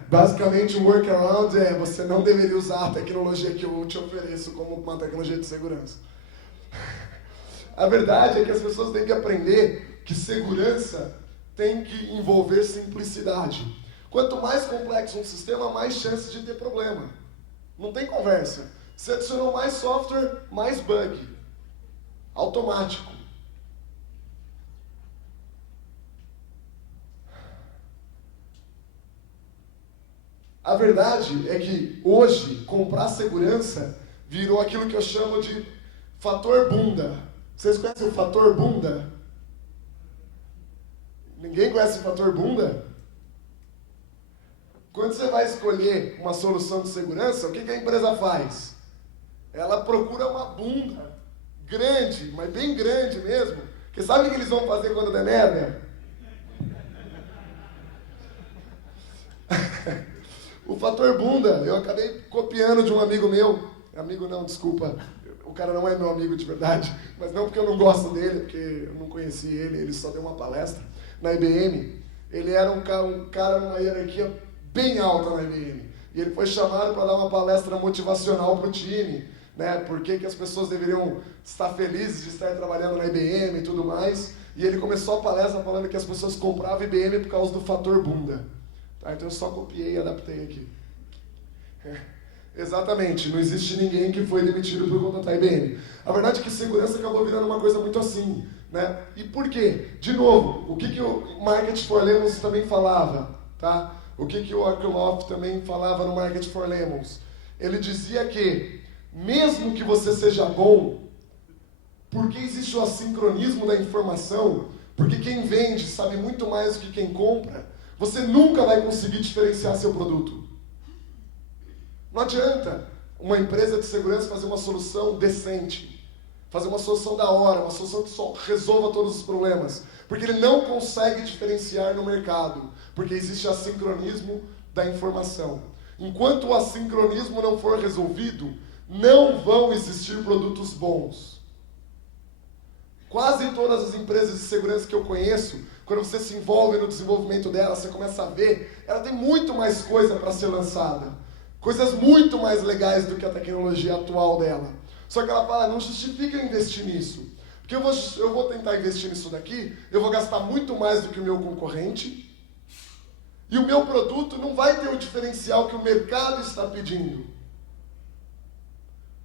Basicamente o workaround é você não deveria usar a tecnologia que eu te ofereço como uma tecnologia de segurança. A verdade é que as pessoas têm que aprender que segurança tem que envolver simplicidade. Quanto mais complexo um sistema, mais chances de ter problema. Não tem conversa. Você adicionou mais software, mais bug. Automático. A verdade é que hoje, comprar segurança virou aquilo que eu chamo de fator bunda. Vocês conhecem o fator bunda? Ninguém conhece o fator bunda? Quando você vai escolher uma solução de segurança, o que a empresa faz? Ela procura uma bunda grande, mas bem grande mesmo. Porque sabe o que eles vão fazer quando der merda? O fator bunda, eu acabei copiando de um amigo meu. Amigo não, desculpa. O cara não é meu amigo de verdade. Mas não porque eu não gosto dele, porque eu não conheci ele. Ele só deu uma palestra na IBM. Ele era um cara numa hierarquia bem alta na IBM. E ele foi chamado para dar uma palestra motivacional para o time. Né? Por que as pessoas deveriam estar felizes de estar trabalhando na IBM e tudo mais. E ele começou a palestra falando que as pessoas compravam IBM por causa do fator bunda. Tá, então eu só copiei e adaptei aqui. Exatamente, não existe ninguém que foi demitido por conta da IBM. A verdade é que segurança acabou virando uma coisa muito assim. Né? E por quê? De novo, o que o Market for Lemons também falava? Tá? O que o Akerlof também falava no Market for Lemons? Ele dizia que, mesmo que você seja bom, porque existe o assincronismo da informação, porque quem vende sabe muito mais do que quem compra, você nunca vai conseguir diferenciar seu produto. Não adianta uma empresa de segurança fazer uma solução decente, fazer uma solução da hora, uma solução que só resolva todos os problemas, porque ele não consegue diferenciar no mercado, porque existe assincronismo da informação. Enquanto o assincronismo não for resolvido, não vão existir produtos bons. Quase todas as empresas de segurança que eu conheço, quando você se envolve no desenvolvimento dela, você começa a ver, ela tem muito mais coisa para ser lançada. Coisas muito mais legais do que a tecnologia atual dela. Só que ela fala, não justifica eu investir nisso. Porque eu vou tentar investir nisso daqui, eu vou gastar muito mais do que o meu concorrente, e o meu produto não vai ter o diferencial que o mercado está pedindo.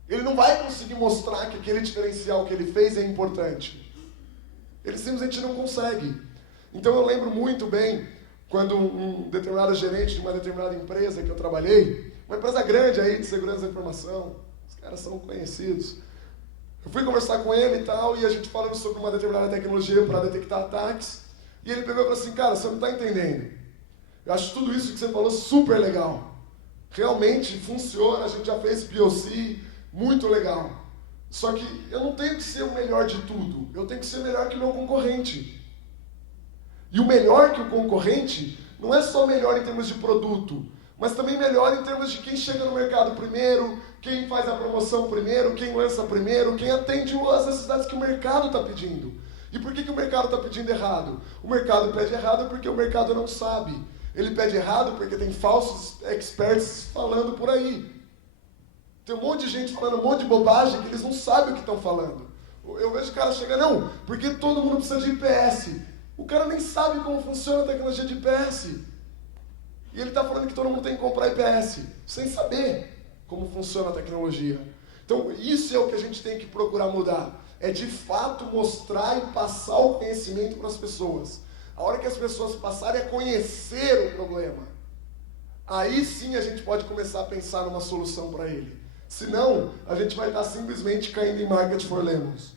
Ele não vai conseguir mostrar que aquele diferencial que ele fez é importante. Ele simplesmente não consegue. Então eu lembro muito bem, quando um determinado gerente de uma determinada empresa que eu trabalhei, uma empresa grande aí de segurança da informação, os caras são conhecidos. Eu fui conversar com ele e tal, e a gente falando sobre uma determinada tecnologia para detectar ataques, e ele pegou e falou assim, cara, você não está entendendo. Eu acho tudo isso que você falou super legal. Realmente funciona, a gente já fez POC, muito legal. Só que eu não tenho que ser o melhor de tudo, eu tenho que ser melhor que o meu concorrente. E o melhor que o concorrente não é só melhor em termos de produto, mas também melhor em termos de quem chega no mercado primeiro, quem faz a promoção primeiro, quem lança primeiro, quem atende as necessidades que o mercado está pedindo. E por que o mercado está pedindo errado? O mercado pede errado porque o mercado não sabe. Ele pede errado porque tem falsos experts falando por aí. Tem um monte de gente falando um monte de bobagem que eles não sabem o que estão falando. Eu vejo o cara chegar, não, porque todo mundo precisa de IPS. O cara nem sabe como funciona a tecnologia de IPS. E ele está falando que todo mundo tem que comprar IPS, sem saber como funciona a tecnologia. Então, isso é o que a gente tem que procurar mudar. É de fato mostrar e passar o conhecimento para as pessoas. A hora que as pessoas passarem a conhecer o problema, aí sim a gente pode começar a pensar numa solução para ele. Senão, a gente vai estar simplesmente caindo em market for lemons.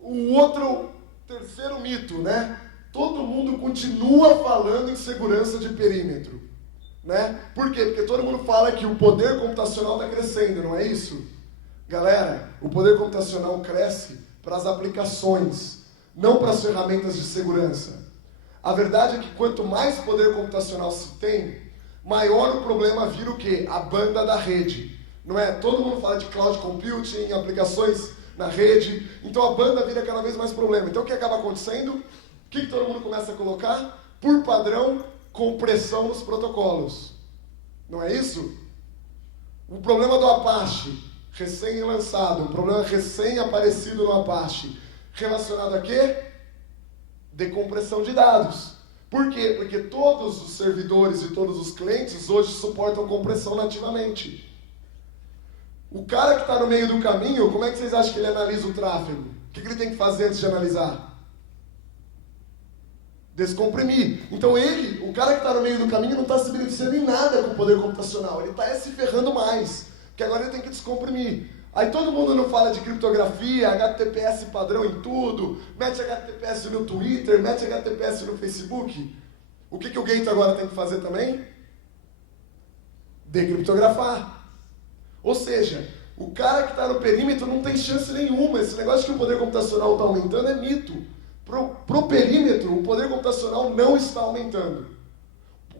O terceiro mito, né? Todo mundo continua falando em segurança de perímetro, né? Por quê? Porque todo mundo fala que o poder computacional está crescendo, não é isso? Galera, o poder computacional cresce para as aplicações, não para as ferramentas de segurança. A verdade é que quanto mais poder computacional se tem, maior o problema vira o quê? A banda da rede. Não é? Todo mundo fala de cloud computing, aplicações na rede, então a banda vira cada vez mais problema. Então o que acaba acontecendo? O que todo mundo começa a colocar? Por padrão, compressão nos protocolos. Não é isso? O problema do Apache, recém-lançado, um problema recém-aparecido no Apache, relacionado a quê? Decompressão de dados. Por quê? Porque todos os servidores e todos os clientes hoje suportam compressão nativamente. O cara que está no meio do caminho, como é que vocês acham que ele analisa o tráfego? O que ele tem que fazer antes de analisar? Descomprimir. Então o cara que está no meio do caminho não está se beneficiando em nada com o poder computacional. Ele está se ferrando mais. Porque agora ele tem que descomprimir. Aí todo mundo não fala de criptografia, HTTPS padrão em tudo, mete HTTPS no Twitter, mete HTTPS no Facebook. O que o Gate agora tem que fazer também? Decriptografar. Ou seja, o cara que está no perímetro não tem chance nenhuma. Esse negócio que o poder computacional está aumentando é mito. Pro perímetro, o poder computacional não está aumentando.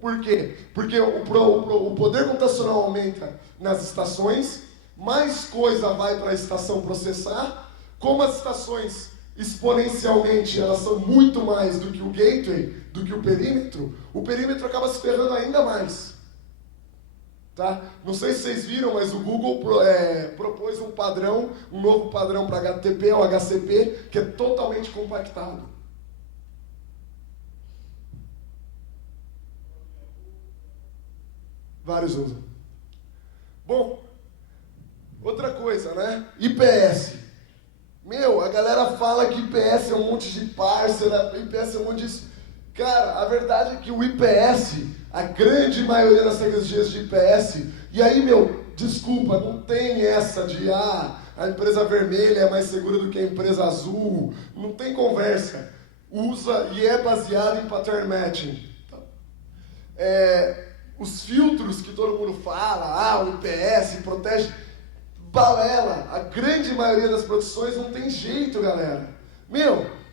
Por quê? Porque o poder computacional aumenta nas estações, mais coisa vai para a estação processar. Como as estações exponencialmente elas são muito mais do que o gateway, do que o perímetro acaba se ferrando ainda mais. Tá? Não sei se vocês viram, mas o Google propôs um padrão, um novo padrão para HTTP ou HCP, que é totalmente compactado. Vários usam. Bom, outra coisa, né? IPS. A galera fala que IPS é um monte de parceira, IPS é um monte de... Cara, a verdade é que o IPS, a grande maioria das tecnologias de IPS, e aí, desculpa, não tem essa de, a empresa vermelha é mais segura do que a empresa azul, não tem conversa. Usa e é baseado em pattern matching. Os filtros que todo mundo fala, o IPS protege, balela. A grande maioria das produções não tem jeito, galera.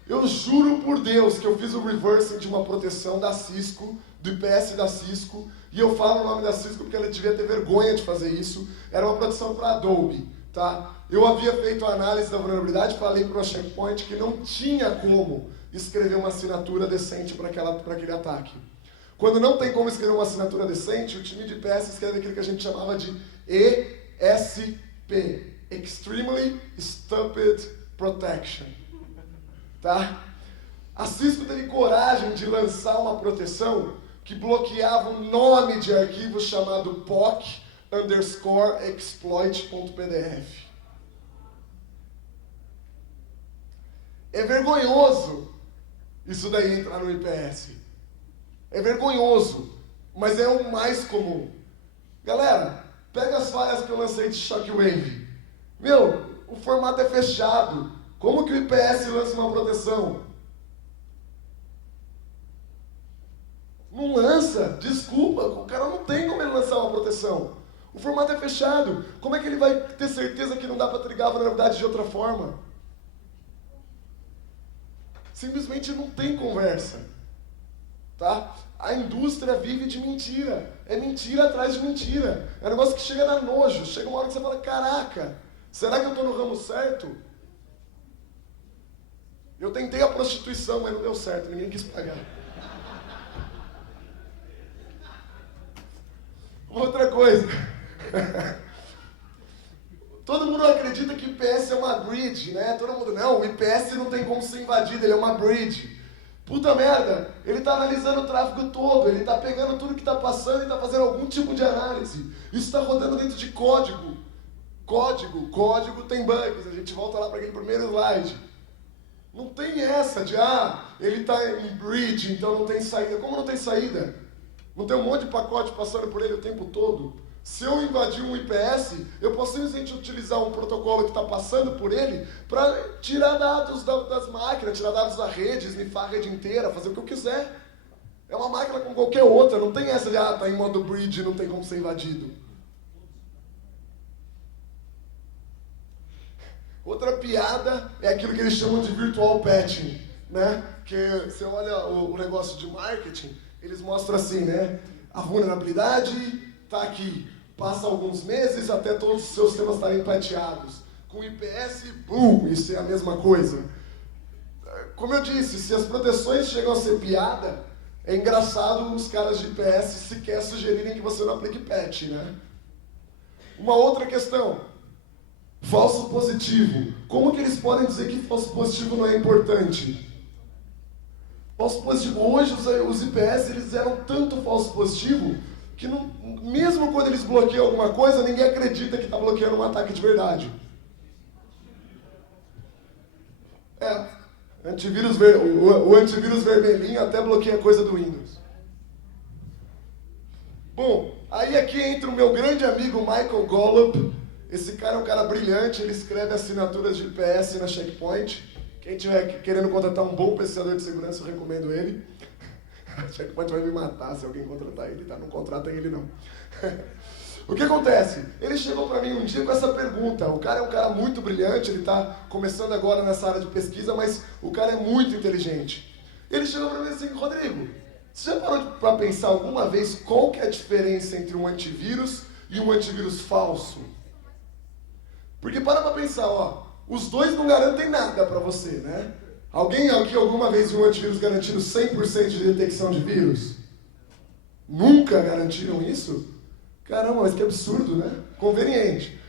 Eu juro por Deus que eu fiz o reversing de uma proteção da Cisco, do IPS da Cisco, e eu falo o nome da Cisco porque ela devia ter vergonha de fazer isso. Era uma proteção para Adobe, tá? Eu havia feito a análise da vulnerabilidade, falei para o Checkpoint que não tinha como escrever uma assinatura decente para aquele ataque. Quando não tem como escrever uma assinatura decente, o time de IPS escreve aquilo que a gente chamava de ESP, Extremely Stupid Protection. Tá? A Cisco teve coragem de lançar uma proteção que bloqueava um nome de arquivo chamado POC_exploit.pdf. É vergonhoso isso daí entrar no IPS. É vergonhoso, mas é o mais comum. Galera, pega as falhas que eu lancei de Shockwave. O formato é fechado. Como que o IPS lança uma proteção? Não lança, desculpa, o cara não tem como ele lançar uma proteção. O formato é fechado. Como é que ele vai ter certeza que não dá para trigar a vulnerabilidade de outra forma? Simplesmente não tem conversa. Tá? A indústria vive de mentira. É mentira atrás de mentira. É um negócio que chega a dar nojo. Chega uma hora que você fala, caraca, será que eu estou no ramo certo? Eu tentei a prostituição, mas não deu certo. Ninguém quis pagar. Outra coisa. Todo mundo acredita que o IPS é uma bridge, né? Todo mundo, não, o IPS não tem como ser invadido, ele é uma bridge. Puta merda, ele está analisando o tráfego todo, ele está pegando tudo que está passando e está fazendo algum tipo de análise. Isso está rodando dentro de código. Código tem bugs, a gente volta lá para aquele primeiro slide. Não tem essa de, ele está em bridge, então não tem saída. Como não tem saída? Não tem um monte de pacote passando por ele o tempo todo? Se eu invadir um IPS, eu posso simplesmente utilizar um protocolo que está passando por ele para tirar dados das máquinas, tirar dados da rede, snifar a rede inteira, fazer o que eu quiser. É uma máquina como qualquer outra, não tem essa de, tá em modo bridge, não tem como ser invadido. Outra piada é aquilo que eles chamam de virtual patching, né? Que você olha o negócio de marketing, eles mostram assim, né? A vulnerabilidade está aqui. Passa alguns meses até todos os seus sistemas estarem patchados. Com IPS, isso é a mesma coisa. Como eu disse, se as proteções chegam a ser piada, é engraçado os caras de IPS sequer sugerirem que você não aplique patch, né? Uma outra questão. Falso positivo. Como que eles podem dizer que falso positivo não é importante? Falso positivo. Hoje os IPS eles eram tanto falso positivo que não, mesmo quando eles bloqueiam alguma coisa, ninguém acredita que está bloqueando um ataque de verdade. O antivírus vermelhinho até bloqueia coisa do Windows. Bom, aí aqui entra o meu grande amigo Michael Golub. Esse cara é um cara brilhante, ele escreve assinaturas de IPS na Checkpoint. Quem estiver querendo contratar um bom pesquisador de segurança, eu recomendo ele. Checkpoint vai me matar se alguém contratar ele, tá? Não contratem ele, não. O que acontece? Ele chegou para mim um dia com essa pergunta. O cara é um cara muito brilhante, ele está começando agora nessa área de pesquisa, mas o cara é muito inteligente. Ele chegou para mim assim, Rodrigo, você já parou para pensar alguma vez qual que é a diferença entre um antivírus e um antivírus falso? Porque para pensar, os dois não garantem nada para você, né? Alguém aqui alguma vez viu um antivírus garantindo 100% de detecção de vírus? Nunca garantiram isso? Caramba, mas que absurdo, né? Conveniente.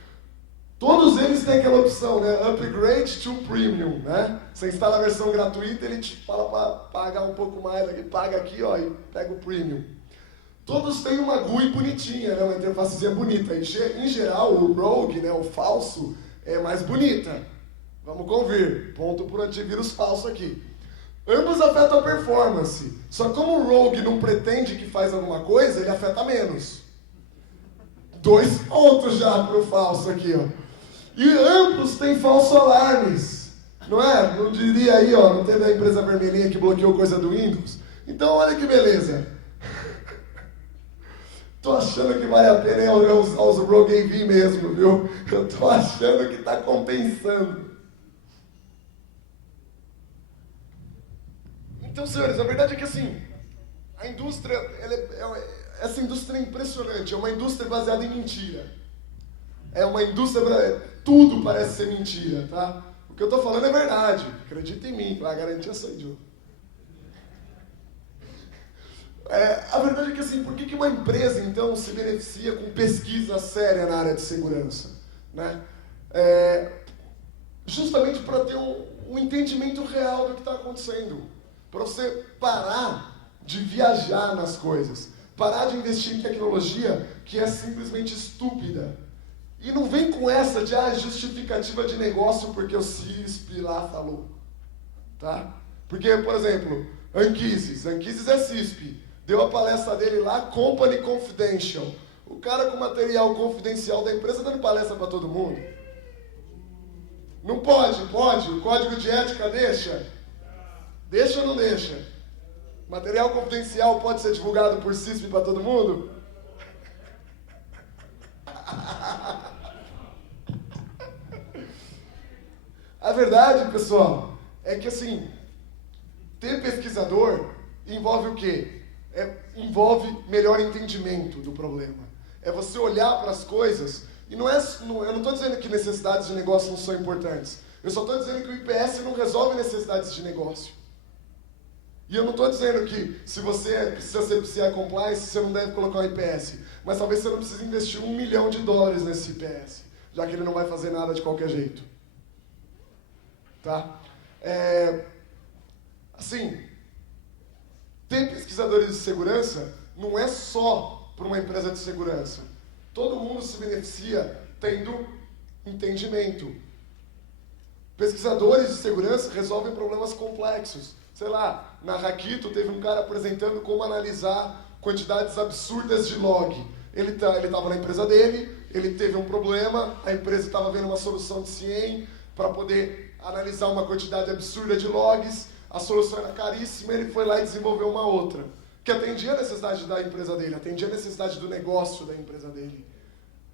Todos eles têm aquela opção, né? Upgrade to Premium, né? Você instala a versão gratuita, ele te fala para pagar um pouco mais, ele paga aqui, e pega o Premium. Todos têm uma GUI bonitinha, né? Uma interfacezinha bonita. Em geral, o Rogue, né? O falso, é mais bonita. Vamos convir. Ponto por antivírus falso aqui. Ambos afetam a performance. Só que como o Rogue não pretende que faz alguma coisa, ele afeta menos. 2 pontos já pro falso aqui, E ambos têm falso alarmes. Não é? Não diria aí, não teve a empresa vermelhinha que bloqueou coisa do Windows? Então, olha que beleza. Tô achando que vale a pena usar os Rogue AV mesmo, viu? Eu tô achando que tá compensando. Então, senhores, a verdade é que assim, a indústria, essa indústria é impressionante, é uma indústria baseada em mentira. É uma indústria, tudo parece ser mentira, tá? O que eu tô falando é verdade, acredita em mim, a garantia sou eu. A verdade é que assim, por que uma empresa então se beneficia com pesquisa séria na área de segurança? Né? Justamente para ter um entendimento real do que está acontecendo. Para você parar de viajar nas coisas. Parar de investir em tecnologia que é simplesmente estúpida. E não vem com essa de justificativa de negócio porque o CISP lá falou. Tá? Porque, por exemplo, Anquises é CISP. Deu a palestra dele lá, Company Confidential. O cara com material confidencial da empresa dando palestra para todo mundo. Não pode. O código de ética deixa? Deixa ou não deixa? Material confidencial pode ser divulgado por CISP para todo mundo? A verdade, pessoal, é que assim, ter pesquisador envolve o quê? Envolve melhor entendimento do problema. É você olhar para as coisas, e eu não estou dizendo que necessidades de negócio não são importantes. Eu só estou dizendo que o IPS não resolve necessidades de negócio. E eu não estou dizendo que se você precisa ser PCI Compliance, você não deve colocar um IPS. Mas talvez você não precise investir $1 milhão nesse IPS, já que ele não vai fazer nada de qualquer jeito. Tá? Assim, ter pesquisadores de segurança não é só para uma empresa de segurança. Todo mundo se beneficia tendo entendimento. Pesquisadores de segurança resolvem problemas complexos. Sei lá, na Rakito teve um cara apresentando como analisar quantidades absurdas de log. Ele estava na empresa dele, ele teve um problema, a empresa estava vendo uma solução de CIEM para poder analisar uma quantidade absurda de logs, a solução era caríssima, ele foi lá e desenvolveu uma outra, que atendia a necessidade da empresa dele, atendia a necessidade do negócio da empresa dele.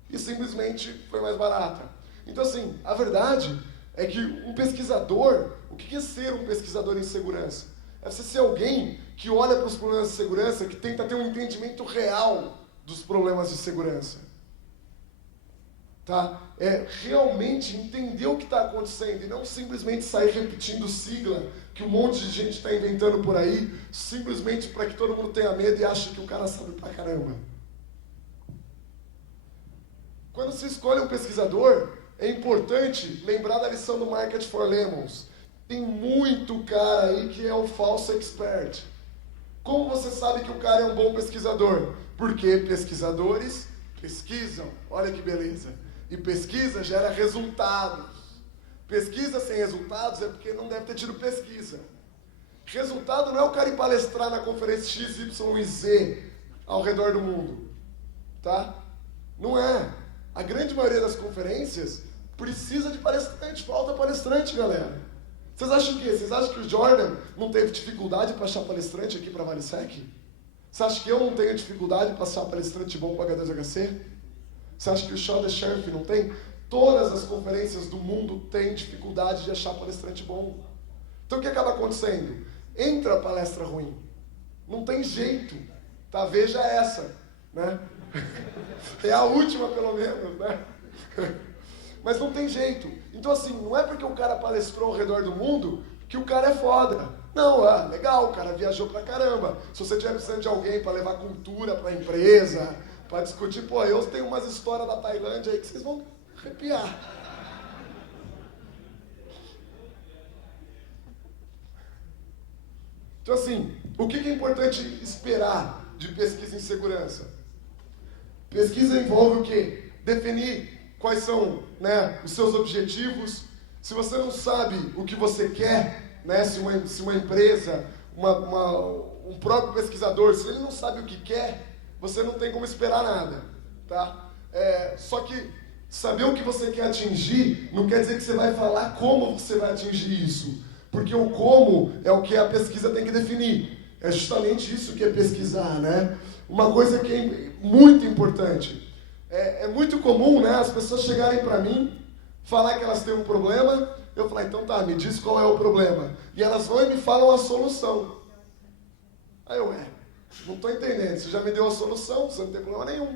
E simplesmente foi mais barata. Então assim, a verdade é que um pesquisador, o que é ser um pesquisador em segurança? É você ser alguém que olha para os problemas de segurança, que tenta ter um entendimento real dos problemas de segurança. Tá? É realmente entender o que está acontecendo e não simplesmente sair repetindo sigla que um monte de gente está inventando por aí, simplesmente para que todo mundo tenha medo e ache que o cara sabe pra caramba. Quando se escolhe um pesquisador, é importante lembrar da lição do Market for Lemons. Tem muito cara aí que é o falso expert. Como você sabe que o cara é um bom pesquisador? Porque pesquisadores pesquisam. Olha que beleza. E pesquisa gera resultados. Pesquisa sem resultados é porque não deve ter tido pesquisa. Resultado não é o cara ir palestrar na conferência X, Y e Z ao redor do mundo. Tá? Não é. A grande maioria das conferências precisa de palestrante, falta palestrante, galera. Vocês acham o quê? Vocês acham que o Jordan não teve dificuldade para achar palestrante aqui para ValeSec? Você acha que eu não tenho dificuldade para achar palestrante bom para H2HC? Você acha que o Sean the Sheriff não tem? Todas as conferências do mundo têm dificuldade de achar palestrante bom. Então o que acaba acontecendo? Entra a palestra ruim. Não tem jeito. Tá? Veja essa. Né? É a última, pelo menos. Né? Mas não tem jeito. Então assim, não é porque o cara palestrou ao redor do mundo que o cara é foda. Não, legal, o cara viajou pra caramba. Se você tiver precisando de alguém para levar cultura pra empresa, para discutir, pô, eu tenho umas histórias da Tailândia aí que vocês vão arrepiar. Então assim, o que é importante esperar de pesquisa em segurança? Pesquisa envolve o quê? Definir quais são, né, os seus objetivos. Se você não sabe o que você quer, né, se uma empresa, um próprio pesquisador, se ele não sabe o que quer, você não tem como esperar nada. Tá? Só que saber o que você quer atingir não quer dizer que você vai falar como você vai atingir isso. Porque o como é o que a pesquisa tem que definir. É justamente isso que é pesquisar, né? Uma coisa que é muito importante. É muito comum, né, as pessoas chegarem para mim, falar que elas têm um problema, eu falar, então tá, me diz qual é o problema. E elas vão e me falam a solução. Aí eu, não estou entendendo, você já me deu a solução, você não tem problema nenhum.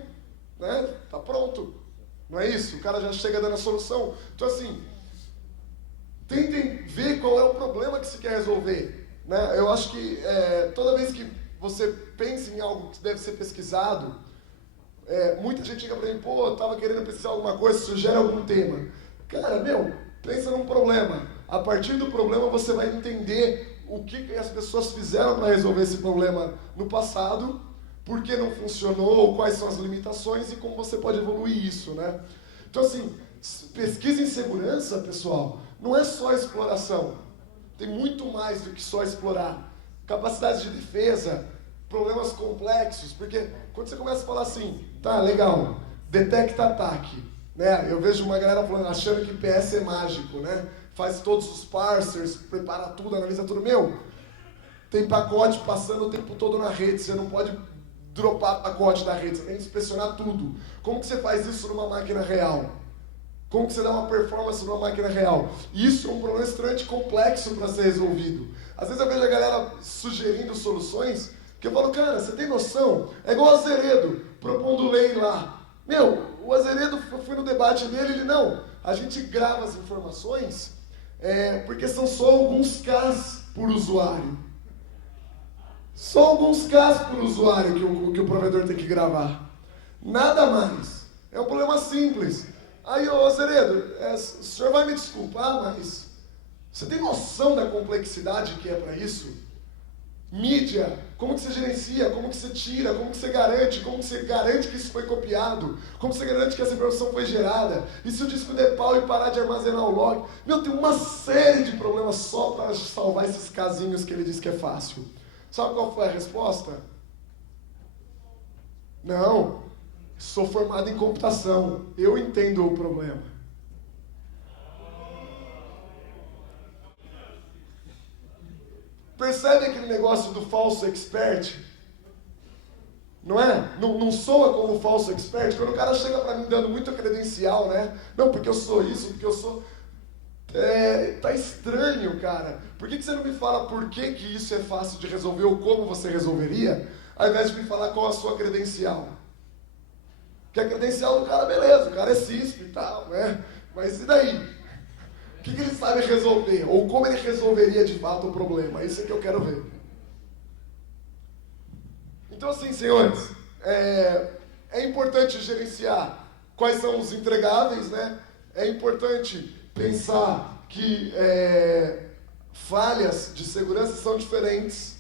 Né? Tá pronto. Não é isso? O cara já chega dando a solução. Então assim, tentem ver qual é o problema que se quer resolver. Né? Eu acho que toda vez que você pensa em algo que deve ser pesquisado, muita gente chega pra mim, pô, eu tava querendo pesquisar alguma coisa, sugere algum tema. Cara, pensa num problema. A partir do problema você vai entender o que as pessoas fizeram para resolver esse problema no passado, por que não funcionou, quais são as limitações e como você pode evoluir isso, né? Então assim, pesquisa em segurança, pessoal, não é só exploração. Tem muito mais do que só explorar. Capacidade de defesa, problemas complexos, porque quando você começa a falar assim, tá, legal, detecta ataque, né? Eu vejo uma galera falando, achando que PS é mágico, né? Faz todos os parsers, prepara tudo, analisa tudo. tem pacote passando o tempo todo na rede, você não pode dropar pacote da rede, você tem que inspecionar tudo. Como que você faz isso numa máquina real? Como que você dá uma performance numa máquina real? Isso é um problema extremamente complexo para ser resolvido. Às vezes eu vejo a galera sugerindo soluções que eu falo, cara, você tem noção? É igual o Azeredo propondo lei lá. Meu, o Azeredo, eu fui no debate dele, ele não. A gente grava as informações porque são só alguns Ks por usuário. Só alguns Ks por usuário que o provedor tem que gravar. Nada mais. É um problema simples. Aí, ô Azeredo, o senhor vai me desculpar, mas você tem noção da complexidade que é para isso? Mídia, como que você gerencia, como que você tira, como que você garante que isso foi copiado, como você garante que essa informação foi gerada, e se o disco der pau e parar de armazenar o log? Meu, tem uma série de problemas só para salvar esses casinhos que ele diz que é fácil. Sabe qual foi a resposta? Não, sou formado em computação, eu entendo o problema. Percebe aquele negócio do falso expert? Não é? Não soa como falso expert? Quando o cara chega pra mim dando muita credencial, né? Não, porque eu sou isso, porque eu sou... tá estranho, cara. Por que você não me fala por que isso é fácil de resolver ou como você resolveria, ao invés de me falar qual a sua credencial? Porque a credencial do cara, beleza, o cara é CISP e tal, né? Mas e daí? O que ele sabe resolver? Ou como ele resolveria de fato o problema? Isso é que eu quero ver. Então assim, senhores, é importante gerenciar quais são os entregáveis, né? É importante pensar que falhas de segurança são diferentes.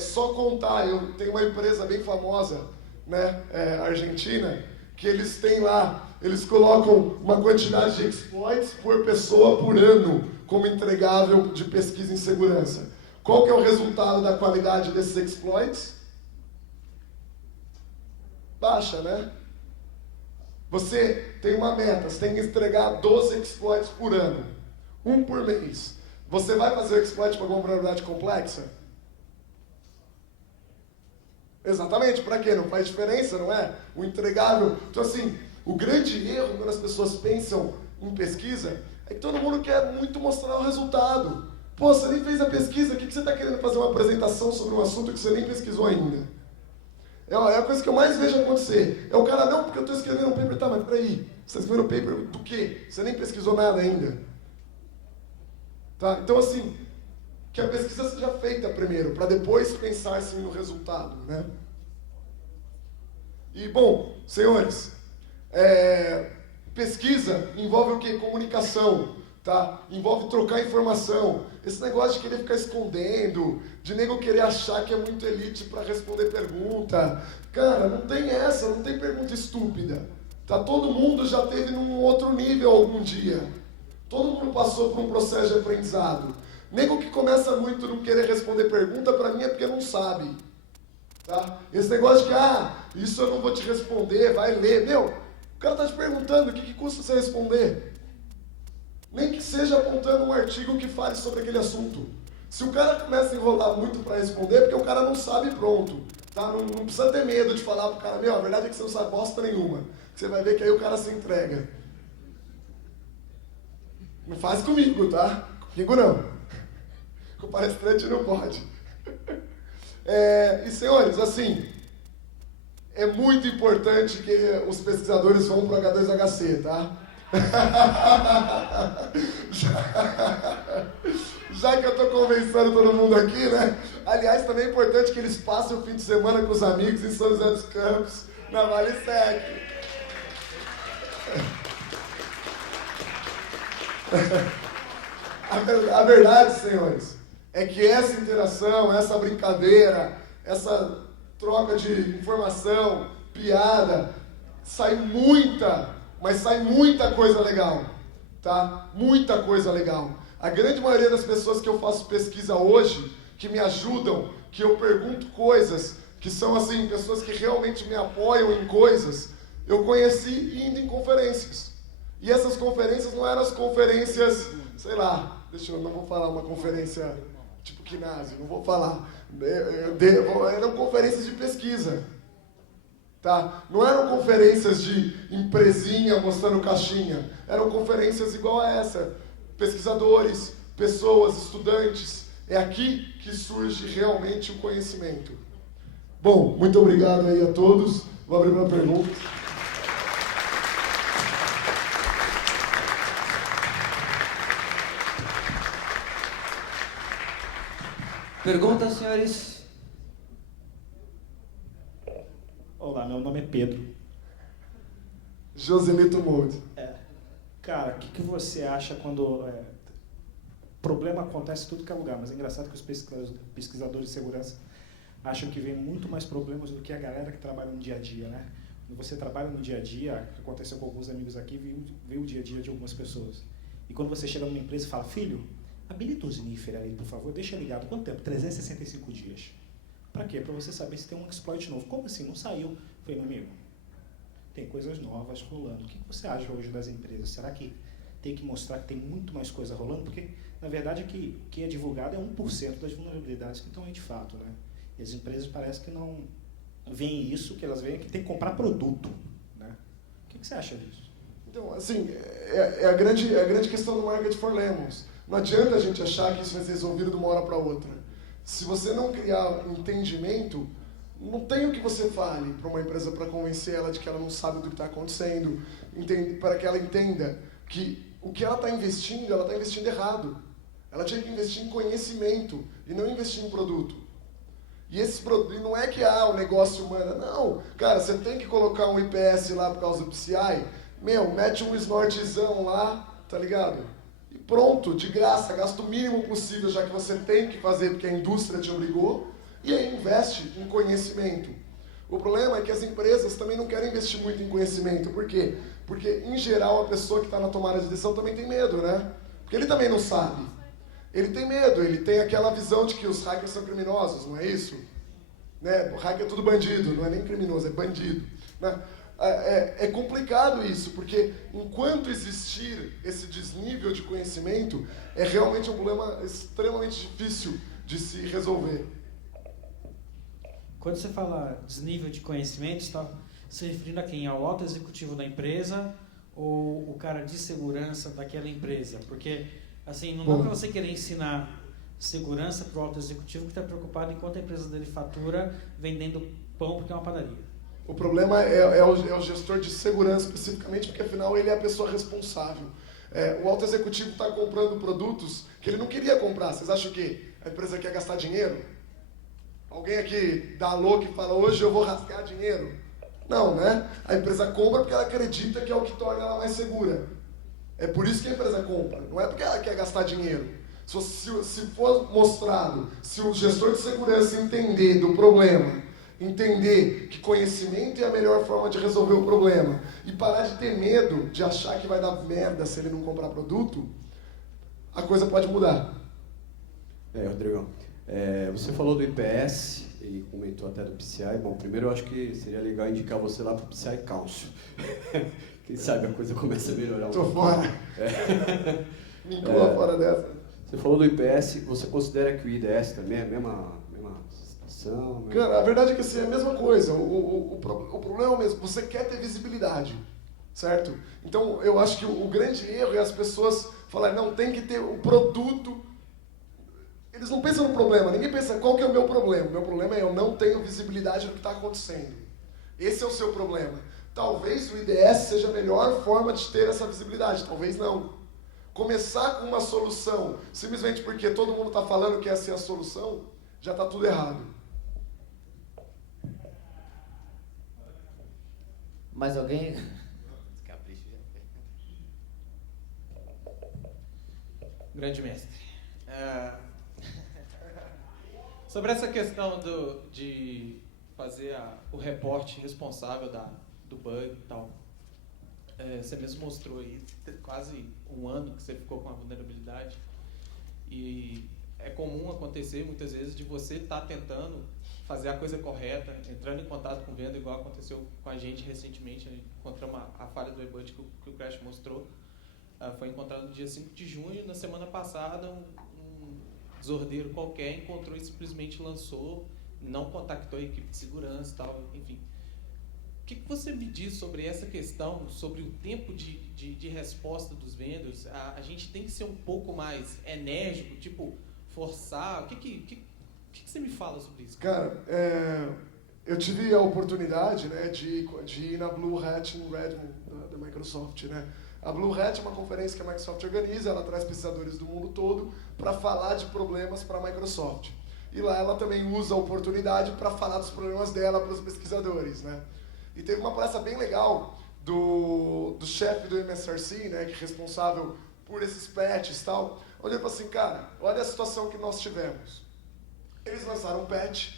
Só contar, eu tenho uma empresa bem famosa, né, argentina, que eles têm lá, eles colocam uma quantidade de exploits por pessoa por ano como entregável de pesquisa em segurança. Qual que é o resultado da qualidade desses exploits? Baixa, né? Você tem uma meta, você tem que entregar 12 exploits por ano, um por mês. Você vai fazer o exploit para alguma vulnerabilidade complexa? Exatamente, para quê? Não faz diferença, não é? O entregável. Então, assim, o grande erro quando as pessoas pensam em pesquisa é que todo mundo quer muito mostrar o resultado. Pô, você nem fez a pesquisa, o que você está querendo fazer uma apresentação sobre um assunto que você nem pesquisou ainda? É a coisa que eu mais vejo acontecer. É o cara, não, porque eu estou escrevendo um paper, tá, mas peraí, você está escrevendo um paper do quê? Você nem pesquisou nada ainda. Tá? Então, assim, que a pesquisa seja feita primeiro, para depois pensar assim, no resultado, né? E, bom, senhores, pesquisa envolve o quê? Comunicação, tá? Envolve trocar informação. Esse negócio de querer ficar escondendo, de nego querer achar que é muito elite para responder pergunta. Cara, não tem essa, não tem pergunta estúpida. Tá? Todo mundo já teve num outro nível algum dia. Todo mundo passou por um processo de aprendizado. Nego que começa muito a não querer responder pergunta, para mim é porque não sabe. Tá? Esse negócio de, isso eu não vou te responder, vai ler. Meu, o cara tá te perguntando, o que custa você responder? Nem que seja apontando um artigo que fale sobre aquele assunto. Se o cara começa a enrolar muito para responder, é porque o cara não sabe pronto. Tá? Não precisa ter medo de falar pro cara, a verdade é que você não sabe bosta nenhuma. Você vai ver que aí o cara se entrega. Não faz comigo, tá? Comigo não. Com o palestrante não pode. E senhores, assim, é muito importante que os pesquisadores vão para o H2HC, tá? Já que eu estou convencendo todo mundo aqui, né? Aliás, também é importante que eles passem o fim de semana com os amigos em São José dos Campos, na Vale Sec. A verdade, senhores, é que essa interação, essa brincadeira, essa troca de informação, piada, sai muita coisa legal, tá? Muita coisa legal. A grande maioria das pessoas que eu faço pesquisa hoje, que me ajudam, que eu pergunto coisas, que são assim, pessoas que realmente me apoiam em coisas, eu conheci indo em conferências. E essas conferências não eram as conferências, sei lá, não vou falar uma conferência tipo Kinase, não vou falar. Eram conferências de pesquisa. Tá? Não eram conferências de empresinha mostrando caixinha. Eram conferências igual a essa. Pesquisadores, pessoas, estudantes. É aqui que surge realmente o conhecimento. Bom, muito obrigado aí a todos. Vou abrir uma pergunta. Perguntas, senhores? Olá, meu nome é Pedro. Joselito Mold. Cara, o que você acha quando... problema acontece em tudo que é lugar, mas é engraçado que os pesquisadores de segurança acham que vem muito mais problemas do que a galera que trabalha no dia a dia, né? Quando você trabalha no dia a dia, que aconteceu com alguns amigos aqui, vê o dia a dia de algumas pessoas. E quando você chega numa empresa e fala, filho, habilita o sniffer aí, por favor, deixa ligado. Quanto tempo? 365 dias. Pra quê? Pra você saber se tem um exploit novo. Como assim? Não saiu? Eu falei, meu amigo, tem coisas novas rolando. O que você acha hoje das empresas? Será que tem que mostrar que tem muito mais coisa rolando? Porque, na verdade, o que é divulgado é 1% das vulnerabilidades que estão aí de fato, né? E as empresas parecem que não veem isso, que elas veem que tem que comprar produto, né? O que você acha disso? Então, assim, é a grande questão do Market for Lemons. Não adianta a gente achar que isso vai ser resolvido de uma hora para outra. Se você não criar um entendimento, não tem o que você fale para uma empresa para convencer ela de que ela não sabe do que está acontecendo, para que ela entenda que o que ela está investindo errado. Ela tinha que investir em conhecimento e não investir em produto. E esse produto, não é que o negócio manda, não. Cara, você tem que colocar um IPS lá por causa do PCI, mete um snortzão lá, tá ligado? E pronto, de graça, gasta o mínimo possível, já que você tem que fazer porque a indústria te obrigou, e aí investe em conhecimento. O problema é que as empresas também não querem investir muito em conhecimento. Por quê? Porque, em geral, a pessoa que está na tomada de decisão também tem medo, né? Porque ele também não sabe. Ele tem medo, ele tem aquela visão de que os hackers são criminosos, não é isso? Né? O hacker é tudo bandido, não é nem criminoso, é bandido. Né? É complicado isso, porque enquanto existir esse desnível de conhecimento, é realmente um problema extremamente difícil de se resolver. Quando você fala desnível de conhecimento, está se referindo a quem? Ao alto executivo da empresa ou o cara de segurança daquela empresa? Porque, assim, não dá para você querer ensinar segurança para o alto executivo que está preocupado enquanto a empresa dele fatura vendendo pão porque é uma padaria. O problema é o gestor de segurança especificamente, porque afinal ele é a pessoa responsável. O alto executivo está comprando produtos que ele não queria comprar. Vocês acham que a empresa quer gastar dinheiro? Alguém aqui dá louco e fala, hoje eu vou rasgar dinheiro? Não, né? A empresa compra porque ela acredita que é o que torna ela mais segura. É por isso que a empresa compra, não é porque ela quer gastar dinheiro. Se for mostrado, se o gestor de segurança entender do problema, entender que conhecimento é a melhor forma de resolver o problema e parar de ter medo de achar que vai dar merda se ele não comprar produto, a coisa pode mudar. Rodrigão, você falou do IPS e comentou até do PCI. Bom, primeiro eu acho que seria legal indicar você lá para o PCI Cálcio. Quem sabe a coisa começa a melhorar. Tô fora. Me inclua fora dessa. Você falou do IPS, você considera que o IDS também é a mesma situação? Cara, a verdade é que assim, é a mesma coisa. O problema é o mesmo. Você quer ter visibilidade, certo? Então, eu acho que o grande erro é as pessoas falarem, não, tem que ter o produto. Eles não pensam no problema. Ninguém pensa, qual que é o meu problema? O meu problema é eu não tenho visibilidade do que está acontecendo. Esse é o seu problema. Talvez o IDS seja a melhor forma de ter essa visibilidade. Talvez não. Começar com uma solução, simplesmente porque todo mundo está falando que essa é a solução, já está tudo errado. Mais alguém? Grande mestre. Sobre essa questão de fazer o reporte responsável do bug e tal, você mesmo mostrou aí quase um ano que você ficou com a vulnerabilidade e é comum acontecer muitas vezes de você estar tentando fazer a coisa correta, entrando em contato com venda, igual aconteceu com a gente recentemente, encontramos a falha do e-boot que o Crash mostrou, foi encontrado no dia 5 de junho, na semana passada desordeiro qualquer encontrou e simplesmente lançou, não contactou a equipe de segurança e tal, enfim. O que você me diz sobre essa questão, sobre o tempo de resposta dos vendors? A gente tem que ser um pouco mais enérgico, tipo, forçar? O que você me fala sobre isso? Cara, eu tive a oportunidade, né, de ir na Blue Hat em Redmond, da Microsoft, né? A Blue Hat é uma conferência que a Microsoft organiza, ela traz pesquisadores do mundo todo para falar de problemas para a Microsoft. E lá ela também usa a oportunidade para falar dos problemas dela para os pesquisadores, né? E teve uma palestra bem legal do chefe do MSRC, né, que é responsável por esses patches e tal, onde ele falou assim, cara, olha a situação que nós tivemos. Eles lançaram um patch,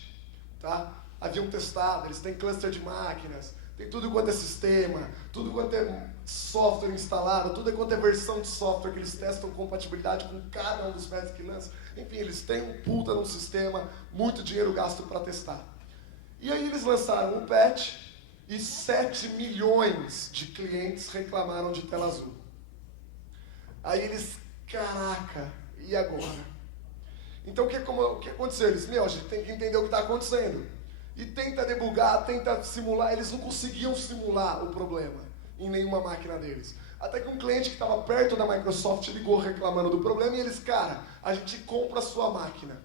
tá? Haviam testado, eles têm cluster de máquinas, tem tudo quanto é sistema, tudo quanto é software instalado, tudo quanto é versão de software que eles testam compatibilidade com cada um dos patches que lançam. Enfim, eles têm um puta num sistema, muito dinheiro gasto para testar. E aí eles lançaram um patch e 7 milhões de clientes reclamaram de tela azul. Aí eles, caraca, e agora? Então o que aconteceu? Eles, a gente tem que entender o que está acontecendo. E tenta debugar, tenta simular. Eles não conseguiam simular o problema em nenhuma máquina deles. Até que um cliente que estava perto da Microsoft ligou reclamando do problema e eles, cara, a gente compra a sua máquina.